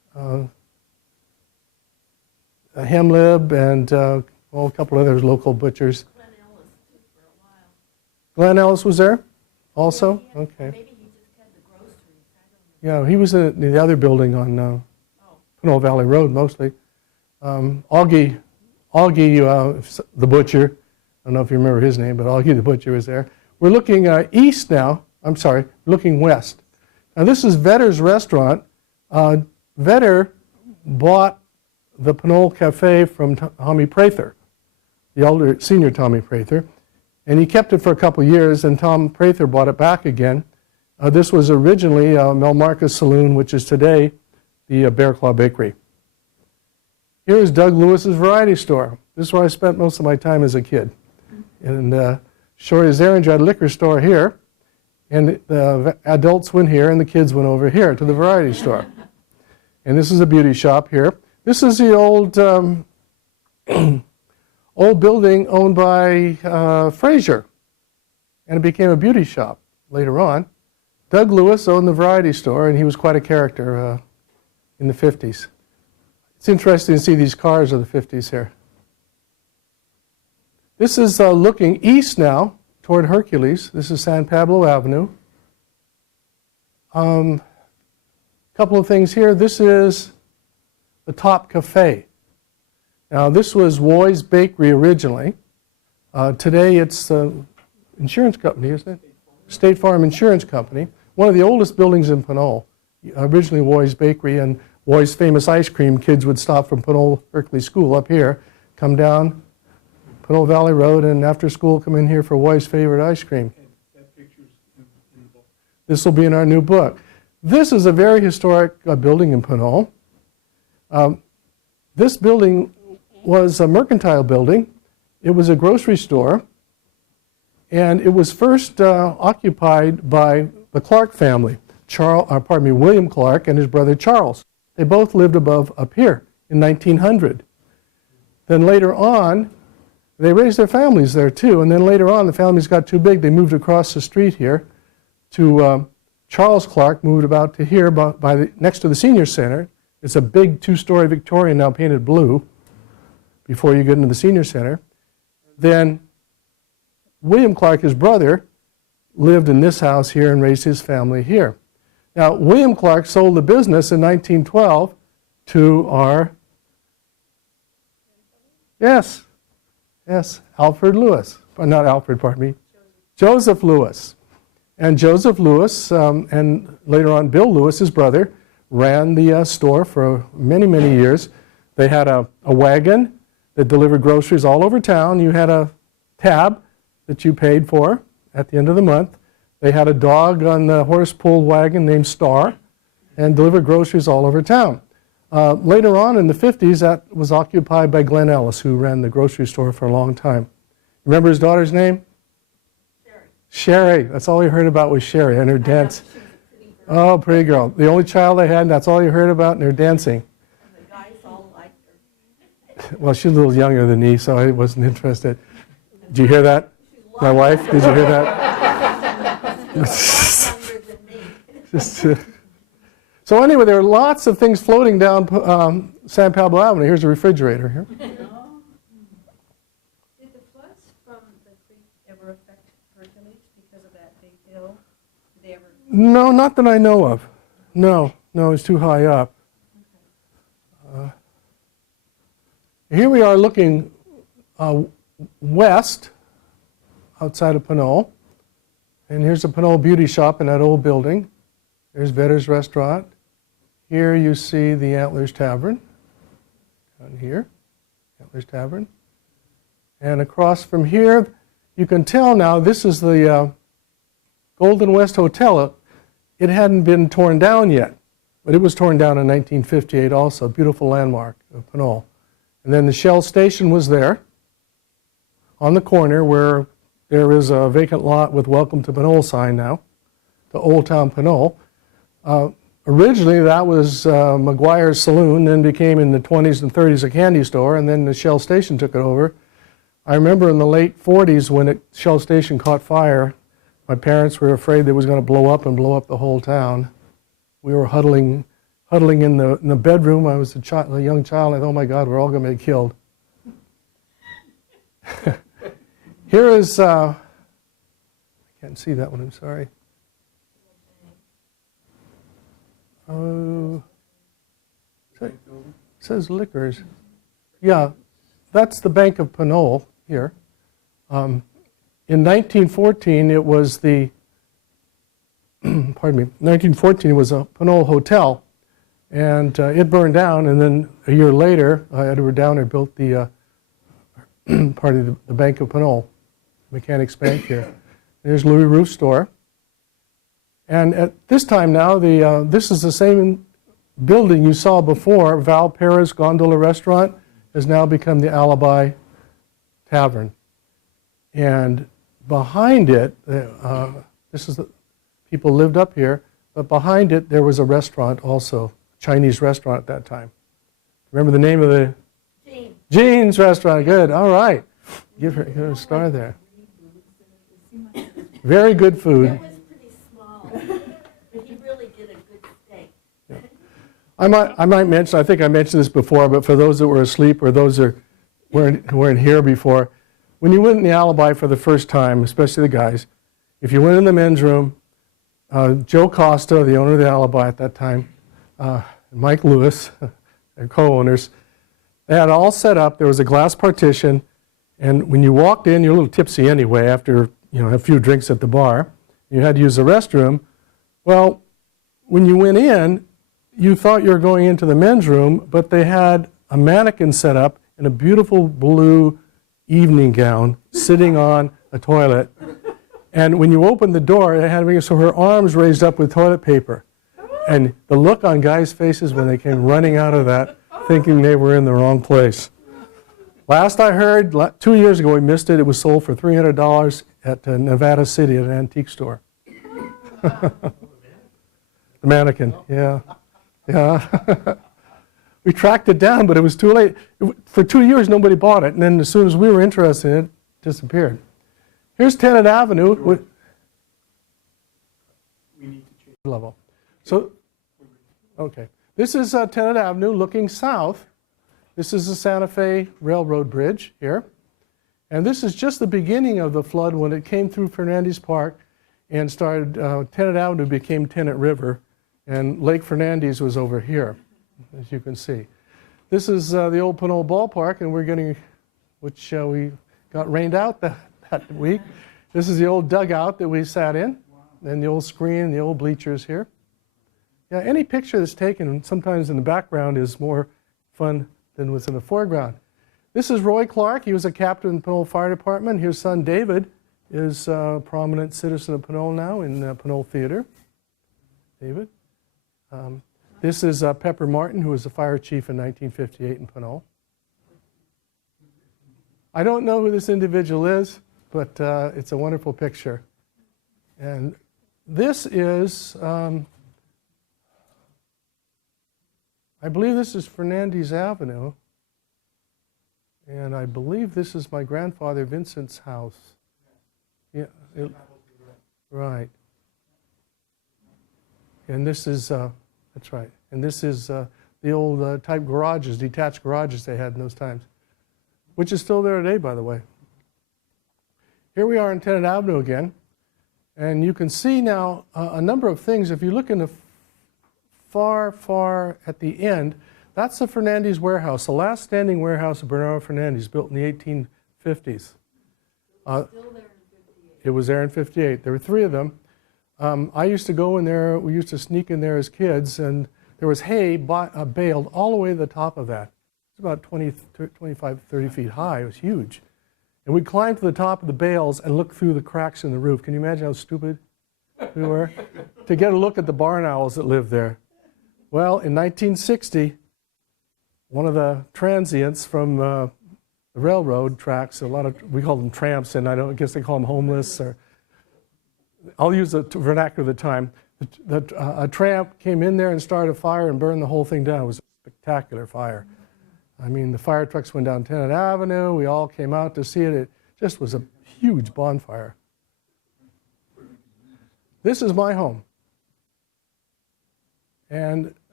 Hemlib, and a couple other local butchers. Glenn Ellis was there also? Okay. Maybe he just had the groceries, I don't know. Yeah, he was in the other building on Pinole Valley Road mostly. Augie, the butcher, I don't know if you remember his name, but Augie the butcher was there. We're looking east now, looking west. Now this is Vedder's restaurant. Vedder bought the Pinole Cafe from Tommy Prather, the senior Tommy Prather, and he kept it for a couple years, and Tom Prather bought it back again. This was originally Mel Marcus Saloon, which is today the Bear Claw Bakery. Here is Doug Lewis's Variety Store. This is where I spent most of my time as a kid. And Shorty's there, Judd Liquor Store here. And the adults went here, and the kids went over here to the Variety Store. And this is a beauty shop here. This is the old old building owned by Frazier. And it became a beauty shop later on. Doug Lewis owned the Variety Store, and he was quite a character in the 50s. It's interesting to see these cars of the 50s here. This is looking east now toward Hercules. This is San Pablo Avenue. Couple of things here. This is the Top Cafe. Now this was Woy's Bakery originally. Today it's the insurance company, isn't it? State Farm Insurance Company. One of the oldest buildings in Pinole. Originally Woy's Bakery, and Woy's famous ice cream. Kids would stop from Pinole Hercules School up here, come down Pinole Valley Road, and after school come in here for Woy's favorite ice cream. This will be in our new book. This is a very historic building in Pinole. This building was a mercantile building. It was a grocery store, and it was first occupied by the Clark family, William Clark and his brother Charles. They both lived up here in 1900. Then later on, they raised their families there too, and then later on the families got too big. They moved across the street here to Charles Clark, moved about to here next to the senior center. It's a big two-story Victorian now painted blue before you get into the senior center. Then William Clark, his brother, lived in this house here and raised his family here. Now, William Clark sold the business in 1912 to our, yes, Alfred Lewis. Not Alfred, pardon me. Joseph Lewis. And Joseph Lewis, and later on Bill Lewis, his brother, ran the store for many, many years. They had a wagon that delivered groceries all over town. You had a tab that you paid for at the end of the month. They had a dog on the horse-pulled wagon named Star and delivered groceries all over town. Later on in the 50s, that was occupied by Glenn Ellis, who ran the grocery store for a long time. Remember his daughter's name? Sherry. That's all you heard about was Sherry and her dance. Oh, pretty girl. The only child they had, and that's all you heard about, and her dancing. And the guys all liked her. Well, she's a little younger than me, so I wasn't interested. Did you hear that? My wife, did you hear that? Younger than me. So anyway, there are lots of things floating down San Pablo Avenue. Here's a refrigerator here. Did the floods from the creek ever affect Hercules because of that big hill? Did they ever? No, not that I know of. No, it's too high up. Here we are looking west outside of Pinole. And here's a Pinole beauty shop in that old building. There's Vedder's Restaurant. Here you see the Antlers Tavern. Down here, Antlers Tavern. And across from here, you can tell now this is the Golden West Hotel. It hadn't been torn down yet, but it was torn down in 1958 also. Beautiful landmark of Pinole. And then the Shell Station was there on the corner where there is a vacant lot with Welcome to Pinole sign now, to Old Town Pinole. Originally that was McGuire's Saloon, then became in the 20s and 30s a candy store, and then the Shell Station took it over. I remember in the late 40s when Shell Station caught fire, my parents were afraid it was going to blow up and blow up the whole town. We were huddling huddling in the bedroom. I was a young child. I thought, oh my God, we're all going to be killed. Here is, I can't see that one, I'm sorry. It says liquors. Yeah, that's the Bank of Pinole here. In 1914, it was the, pardon me, 1914 it was a Pinole Hotel, and it burned down, and then a year later, Edward Downer built the part of the Bank of Pinole, Mechanics Bank here. There's Louis Roof's store. And at this time now, this is the same building you saw before. Val Perez Gondola Restaurant has now become the Alibi Tavern. And behind it, people lived up here, but behind it there was a restaurant also, a Chinese restaurant at that time. Remember the name of the? Jean. Jean's Restaurant, good, all right. Give her a star there. Very good food. It was pretty small, but he really did a good steak. I might mention, I think I mentioned this before, but for those that were asleep or those that weren't here before, when you went in the Alibi for the first time, especially the guys, if you went in the men's room, Joe Costa, the owner of the Alibi at that time, Mike Lewis, their co-owners, they had it all set up. There was a glass partition, and when you walked in, you're a little tipsy anyway after a few drinks at the bar. You had to use the restroom. Well, when you went in, you thought you were going into the men's room, but they had a mannequin set up in a beautiful blue evening gown sitting on a toilet. And when you opened the door, they had so her arms raised up with toilet paper. And the look on guys' faces when they came running out of that, thinking they were in the wrong place. Last I heard, 2 years ago, we missed it. It was sold for $300 at Nevada City at an antique store. The mannequin, yeah. Yeah. We tracked it down, but it was too late. For 2 years, nobody bought it. And then as soon as we were interested in it, it disappeared. Here's Tenant Avenue. We need to change. Level. So, okay. This is Tenant Avenue looking south. This is the Santa Fe Railroad Bridge here. And this is just the beginning of the flood when it came through Fernandez Park and started, Tenant Avenue became Tenant River, and Lake Fernandez was over here, as you can see. This is the old Pinole Ballpark, and we're getting, which we got rained out that week. This is the old dugout that we sat in, and the old screen, the old bleachers here. Yeah, any picture that's taken sometimes in the background is more fun than what's in the foreground. This is Roy Clark. He was a captain in the Pinole Fire Department. His son David is a prominent citizen of Pinole now in Pinole Theater. David. This is Pepper Martin, who was the fire chief in 1958 in Pinole. I don't know who this individual is, but it's a wonderful picture. And this is, I believe this is Fernandez Avenue. And I believe this is my grandfather Vincent's house. Yeah, right. And this is, that's right. And this is the old type garages, detached garages they had in those times, which is still there today, by the way. Here we are on Tenant Avenue again. And you can see now a number of things. If you look in the far at the end, that's the Fernandez warehouse, the last standing warehouse of Bernardo Fernandez, built in the 1850s. It was there in 58. There were three of them. I used to go in there, we used to sneak in there as kids, and there was hay baled all the way to the top of that. It's about 25, 30 feet high. It was huge. And we'd climb to the top of the bales and look through the cracks in the roof. Can you imagine how stupid we were? To get a look at the barn owls that lived there. Well, in 1960, one of the transients from the railroad tracks, we call them tramps, and I guess they call them homeless, or I'll use the vernacular of the time. A tramp came in there and started a fire and burned the whole thing down. It was a spectacular fire. I mean, the fire trucks went down Tenant Avenue. We all came out to see it. It just was a huge bonfire. This is my home. And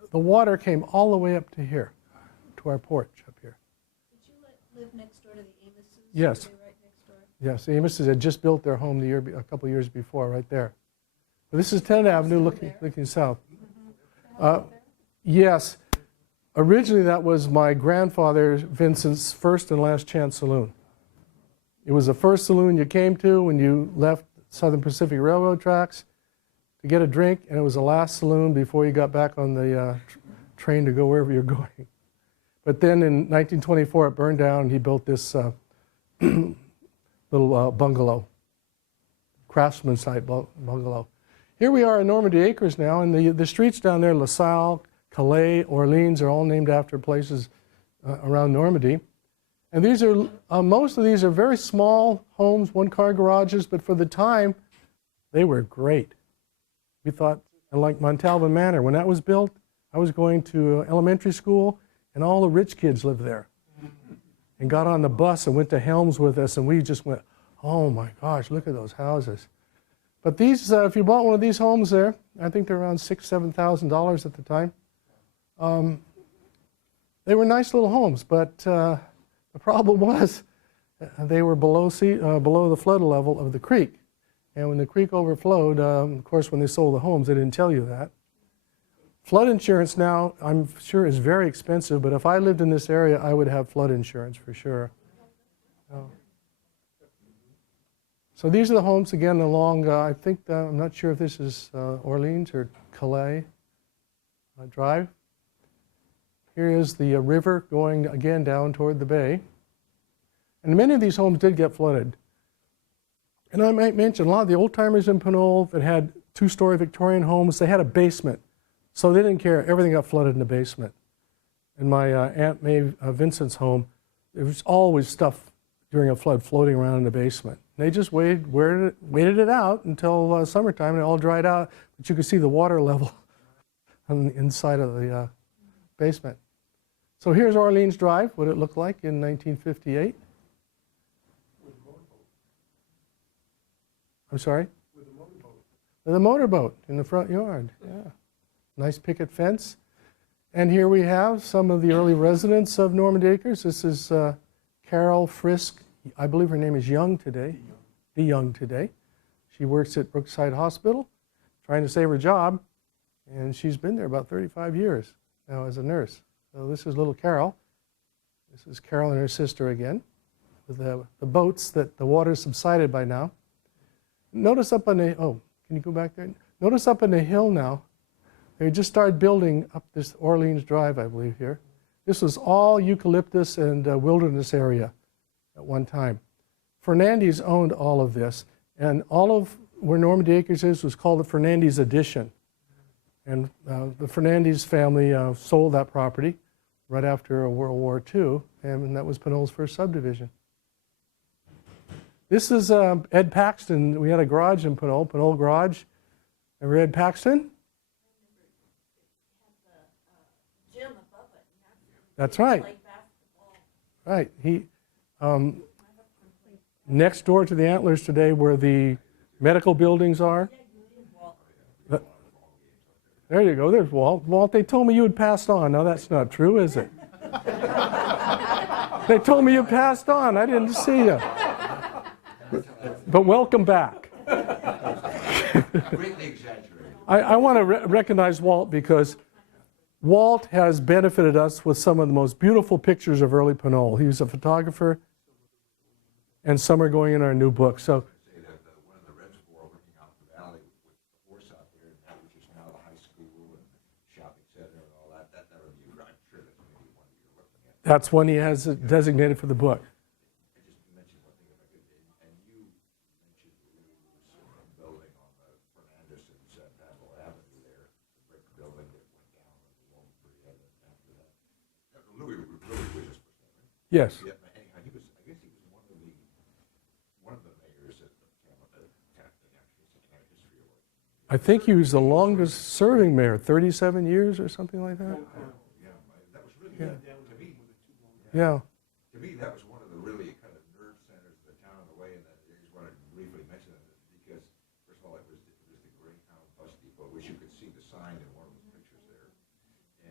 the water came all the way up to here, to our porch up here. Did you live next door to the Amoses? Yes. Were they right next door? Yes, the Amoses had just built their home a couple years before, right there. But this is 10th Avenue looking south. Yes. Originally, that was my grandfather Vincent's first and last chance saloon. It was the first saloon you came to when you left Southern Pacific Railroad tracks to get a drink, and it was the last saloon before you got back on the train to go wherever you're going. But then in 1924, it burned down, and he built this little bungalow, craftsman-site bungalow. Here we are in Normandy Acres now, and the streets down there, LaSalle, Calais, Orleans, are all named after places around Normandy. And these are, most of these are very small homes, one-car garages, but for the time, they were great. We thought, like Montalban Manor, when that was built, I was going to elementary school, and all the rich kids lived there. And got on the bus and went to Helms with us, and we just went, oh my gosh, look at those houses. But these, if you bought one of these homes there, I think they're around $6,000, $7,000 at the time. They were nice little homes, but the problem was they were below the flood level of the creek. And when the creek overflowed, of course, when they sold the homes, they didn't tell you that. Flood insurance now, I'm sure, is very expensive, but if I lived in this area, I would have flood insurance for sure. So these are the homes again along, I think, I'm not sure if this is Orleans or Calais Drive. Here is the river going again down toward the bay. And many of these homes did get flooded. And I might mention a lot of the old timers in Pinole that had two-story Victorian homes, they had a basement. So they didn't care, everything got flooded in the basement. In my Aunt May Vincent's home, there was always stuff during a flood floating around in the basement. They just waited it out until summertime, and it all dried out, but you could see the water level on the inside of the basement. So here's Orleans Drive, what it looked like in 1958. I'm sorry? With a motorboat. With a motorboat in the front yard, yeah. Nice picket fence. And here we have some of the early residents of Normandy Acres. This is Carol Frisk. I believe her name is Young today. DeYoung today. She works at Brookside Hospital, trying to save her job, and she's been there about 35 years now as a nurse. So this is little Carol. This is Carol and her sister again, with the boats that the water subsided by now. Notice up on the, oh, can you go back there? Notice up on the hill now, they just started building up this Orleans Drive, I believe, here. This was all eucalyptus and wilderness area at one time. Fernandez owned all of this, and all of where Normandy Acres is was called the Fernandez Addition. And the Fernandez family sold that property right after World War II, and that was Pinole's first subdivision. This is Ed Paxton. We had a garage in Pinole Garage. Remember Ed Paxton? Gym above it. That's right. Play basketball. Right. He next door to the Antlers today, where the medical buildings are. There you go. There's Walt. Walt, they told me you had passed on. Now that's not true, is it? They told me you passed on. I didn't see you. But welcome back. Greatly exaggerated. I want to recognize Walt because Walt has benefited us with some of the most beautiful pictures of early Pinole. He was a photographer, and some are going in our new book. So, Say that one of the reservoir looking out the valley with the horse out there, and that which is now the high school and the shopping center and all that, that never viewed. I'm sure that's maybe one you're looking at. that's one he has designated for the book. I just mentioned one thing if I could, and you mentioned Lou's building on the Fernandez and San Pablo Avenue there, the brick building that went down and the wall pretty evident after that. Louis was his first name, right? Yes. Yeah, but anyhow, he was, I guess he was one of the mayors that had a history of it. I think he was the longest serving mayor, 37 years or something like that. Yeah, that was really, to me, Yeah. to me, that was one of the really kind of nerve centers of the town in a way, and I just wanted to briefly mention it because, first of all, it was the Greyhound Bus Depot, which you could see the sign in one of the pictures there.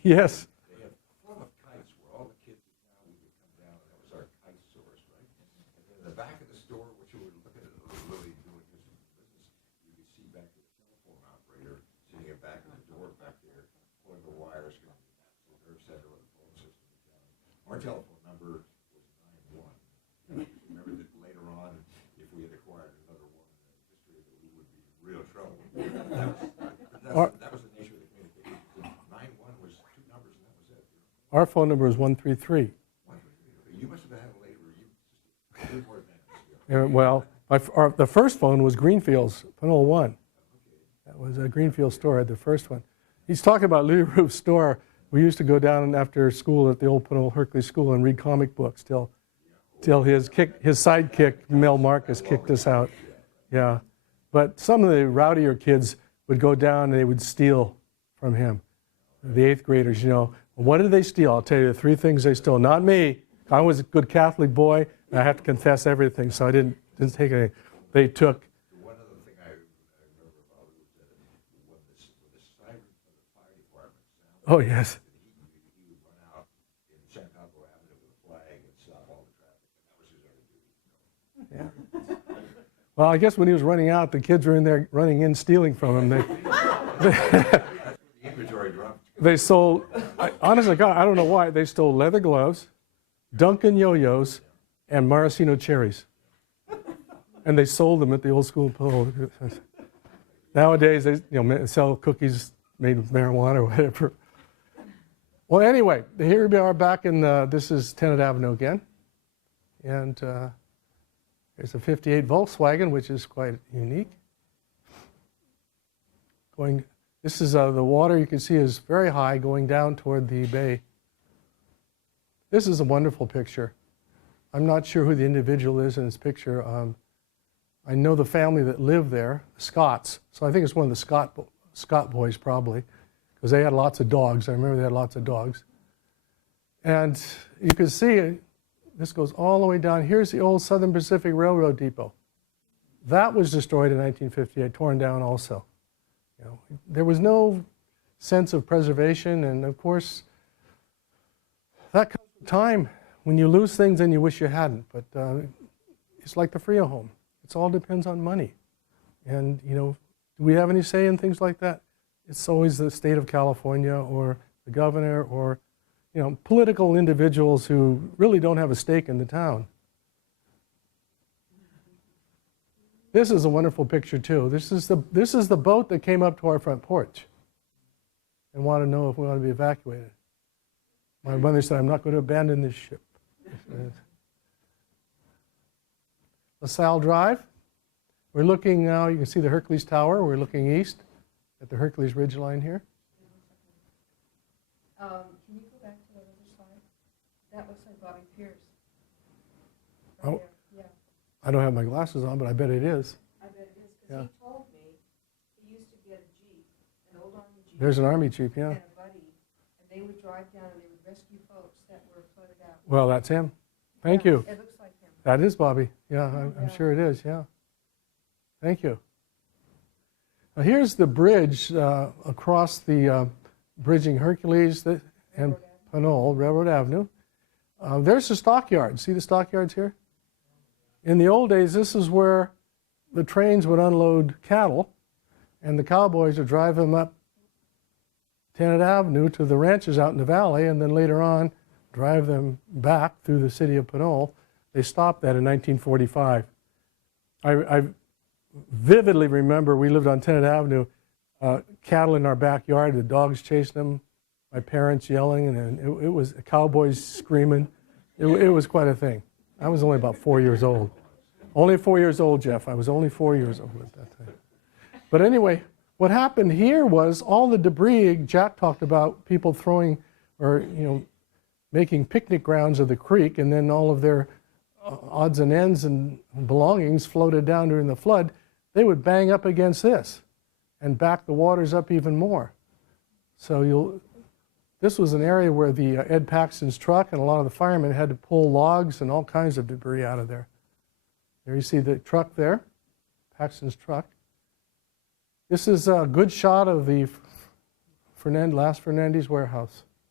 Yes. They have full of kites where all the kids now we would come down, and that was our kite source, right? And then in the back of the store, which you were looking at Lily doing his business, you could see back to the telephone operator sitting in back of the door back there, pulling the wires from the nerve center of the phone system in town. Our telephone number was 9-1. Remember that later on, if we had acquired another one in the history, that we would be in real trouble. That was the nature of the communication. 9-1 was two numbers, and that was it. Our phone number is 133. You must have had it later. You just did more advanced. Well, the first phone was Greenfield's, Pinole 1. That was a Greenfield store, had the first one. He's talking about Louis Roof's store. We used to go down after school at the old Pinole Hercules School and read comic books till his sidekick, Mel Marcus, kicked us out. Yeah. But some of the rowdier kids would go down and they would steal from him. The 8th graders, you know. What did they steal? I'll tell you the 3 things they stole. Not me. I was a good Catholic boy, and I have to confess everything, so I didn't take anything. They took. One other thing I remember about it was that when the siren for the fire department sounded, Oh, yes. he would run out in San Pablo Avenue with a flag and stop all the traffic, and that was his other duty. Yeah. Well, I guess when he was running out, the kids were in there running in, stealing from him. The inventory dropped. They sold, honestly, God, I don't know why, they stole leather gloves, Dunkin' yo-yos, and maraschino cherries. And they sold them at the old school Pinole. Nowadays, they sell cookies made with marijuana or whatever. Well, anyway, here we are back in, this is Tenant Avenue again. And there's a 58 Volkswagen, which is quite unique. This is the water you can see is very high going down toward the bay. This is a wonderful picture. I'm not sure who the individual is in this picture. I know the family that lived there, Scots. So I think it's one of the Scott boys probably, because they had lots of dogs. I remember they had lots of dogs. And you can see this goes all the way down. Here's the old Southern Pacific Railroad depot. That was destroyed in 1958, torn down also. You know, there was no sense of preservation, and of course, that comes with time when you lose things and you wish you hadn't. But it's like the Frio home. It all depends on money. And, you know, do we have any say in things like that? It's always the state of California or the governor or, you know, political individuals who really don't have a stake in the town. This is a wonderful picture too. This is the boat that came up to our front porch and wanted to know if we want to be evacuated. My mother said, "I'm not going to abandon this ship." LaSalle Drive. We're looking now, you can see the Hercules Tower. We're looking east at the Hercules Ridgeline here. Can you go back to that other slide? That looks like Bobby Pierce. Right Oh. there. Yeah, I don't have my glasses on, but I bet it is. I bet it is, because Yeah. he told me he used to get a Jeep, an old Army Jeep. There's an Army Jeep, yeah. And a buddy, and they would drive down and they would rescue folks that were flooded out. Well, that's him. Thank Yeah, you. It looks like him. That is Bobby. Yeah, I'm Yeah. sure it is, yeah. Thank you. Now here's the bridge across the bridging Hercules and Pinole, Railroad Avenue. There's the stockyard. See the stockyards here? In the old days, this is where the trains would unload cattle, and the cowboys would drive them up Tenant Avenue to the ranches out in the valley, and then later on drive them back through the city of Pinole. They stopped that in 1945. I vividly remember we lived on Tenant Avenue, cattle in our backyard, the dogs chasing them, my parents yelling, and it was cowboys screaming. It was quite a thing. I was only about 4 years old. Only 4 years old, Jeff. I was only 4 years old at that time. But anyway, what happened here was all the debris Jack talked about, people throwing or, you know, making picnic grounds of the creek, and then all of their odds and ends and belongings floated down during the flood. They would bang up against this and back the waters up even more. So this was an area where the Ed Paxton's truck and a lot of the firemen had to pull logs and all kinds of debris out of there. There you see the truck there, Paxton's truck. This is a good shot of the last Fernandez warehouse.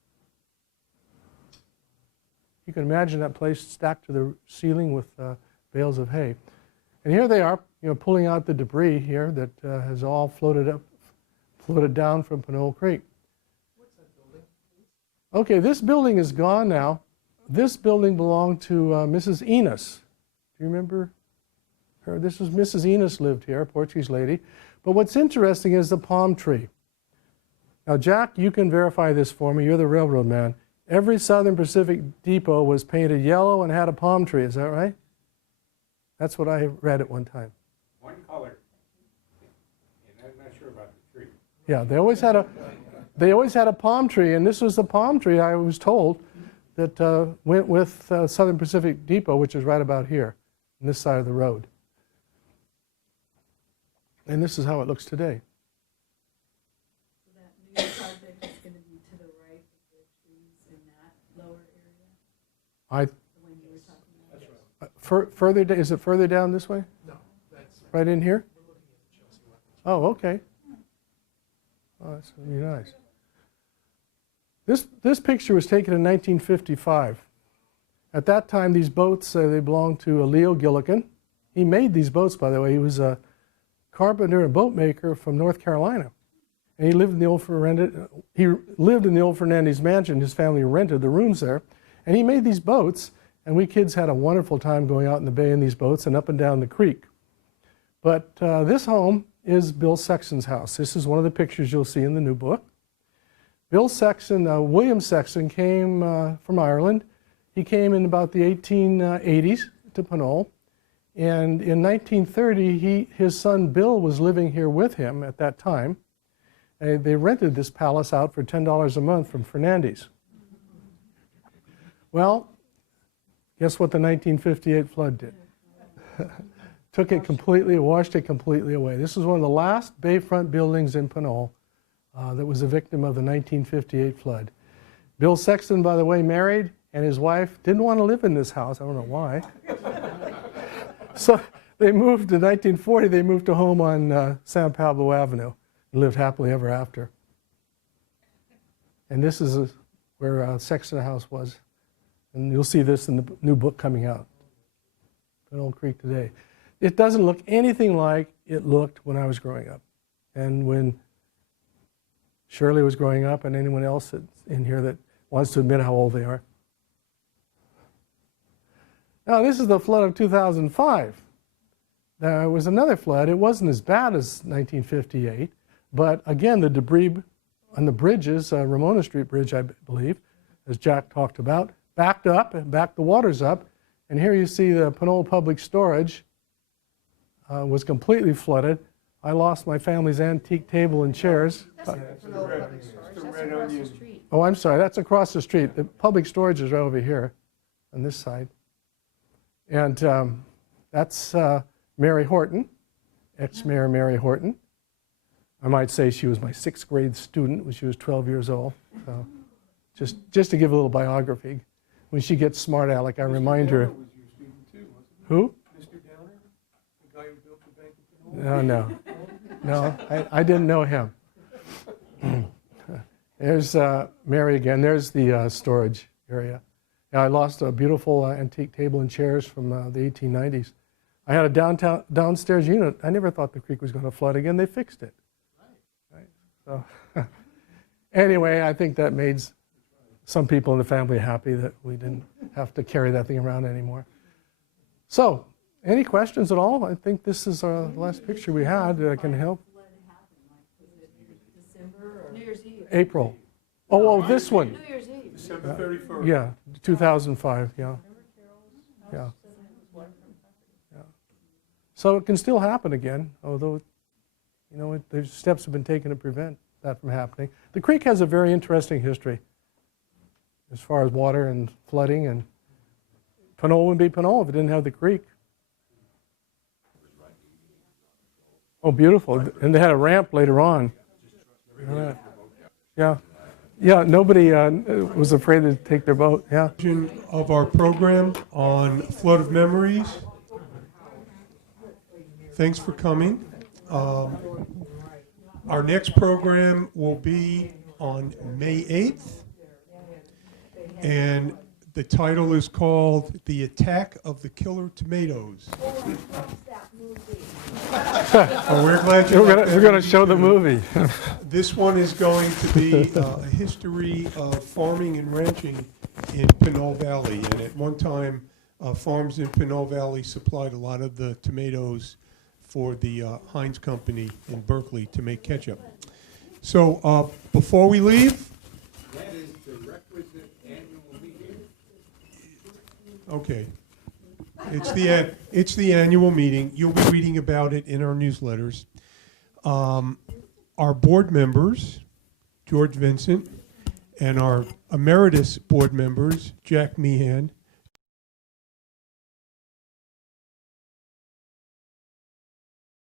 You can imagine that place stacked to the ceiling with bales of hay. And here they are, pulling out the debris here that has all floated down from Pinole Creek. What's that building? Okay, this building is gone now. This building belonged to Mrs. Enos. Do you remember her? This was Mrs. Enos lived here, a Portuguese lady. But what's interesting is the palm tree. Now, Jack, you can verify this for me. You're the railroad man. Every Southern Pacific depot was painted yellow and had a palm tree. Is that right? That's what I read at one time. One color. And I'm not sure about the tree. Yeah, they always had a palm tree, and this was the palm tree, I was told, that went with Southern Pacific Depot, which is right about here, on this side of the road. And this is how it looks today. So that new project is going to be to the right of the trees in that lower area, the one you were talking about? Further, is it further down this way? No, that's, Right in here? we're looking at the Chelsea wetlands. Oh, okay. Oh, that's going to be nice. This picture was taken in 1955. At that time, these boats, they belonged to Leo Gilligan. He made these boats, by the way. He was a carpenter and boat maker from North Carolina. And he lived in the old Fernandez mansion. His family rented the rooms there. And he made these boats, and we kids had a wonderful time going out in the bay in these boats and up and down the creek. But this home is Bill Sexton's house. This is one of the pictures you'll see in the new book. Bill Sexton, William Sexton, came from Ireland. He came in about the 1880s to Pinole. And in 1930, his son Bill was living here with him at that time. They rented this palace out for $10 a month from Fernandez. Well, guess what the 1958 flood did? Took it completely, washed it completely away. This is one of the last bayfront buildings in Pinole that was a victim of the 1958 flood. Bill Sexton, by the way, married, and his wife didn't want to live in this house. I don't know why. So they moved in 1940, they moved to a home on San Pablo Avenue and lived happily ever after. And this is where Sexton House was. And you'll see this in the new book coming out, Pinole Creek Today. It doesn't look anything like it looked when I was growing up. And when Shirley was growing up, and anyone else that's in here that wants to admit how old they are. Now, this is the flood of 2005. There was another flood. It wasn't as bad as 1958, but again, the debris on the bridges, Ramona Street Bridge, I believe, as Jack talked about, backed up and backed the waters up. And here you see the Pinole Public Storage was completely flooded. I lost my family's antique table and chairs. That's Pinole Public Storage, that's across the street. Oh, I'm sorry, that's across the street. The public storage is right over here on this side. And that's Mary Horton, ex-Mayor Mary Horton. I might say she was my 6th grade student when she was 12 years old. So just to give a little biography. When she gets smart aleck, I remind her. Who? Mr. Downer, the guy who built the Bank of Pinole? No, I didn't know him. There's Mary again. There's the storage area. Yeah, I lost a beautiful antique table and chairs from the 1890s. I had a downstairs unit. I never thought the creek was going to flood again. They fixed it. Right. So anyway, I think that made some people in the family happy that we didn't have to carry that thing around anymore. So, any questions at all? I think this is our last picture we had that can help. When it happened, like, was it December or? New Year's Eve. April. Oh, this one. New Year's Eve. December 31st. Yeah, 2005, yeah. Yeah. So it can still happen again, although, there's steps have been taken to prevent that from happening. The creek has a very interesting history as far as water and flooding, and Pinole wouldn't be Pinole if it didn't have the creek. Oh, beautiful. And they had a ramp later on. Yeah. Yeah, nobody was afraid to take their boat, yeah. Of our program on Flood of Memories. Thanks for coming. Our next program will be on May 8th. And The title is called The Attack of the Killer Tomatoes. Oh, we're glad you like that We're going to movie, show the too. movie. This one is going to be a history of farming and ranching in Pinole Valley. And at one time, farms in Pinole Valley supplied a lot of the tomatoes for the Heinz Company in Berkeley to make ketchup. So before we leave, That is the requisite annual meeting. okay. It's the annual meeting. You'll be reading about it in our newsletters. Our board members, George Vincent, and our emeritus board members, Jack Meehan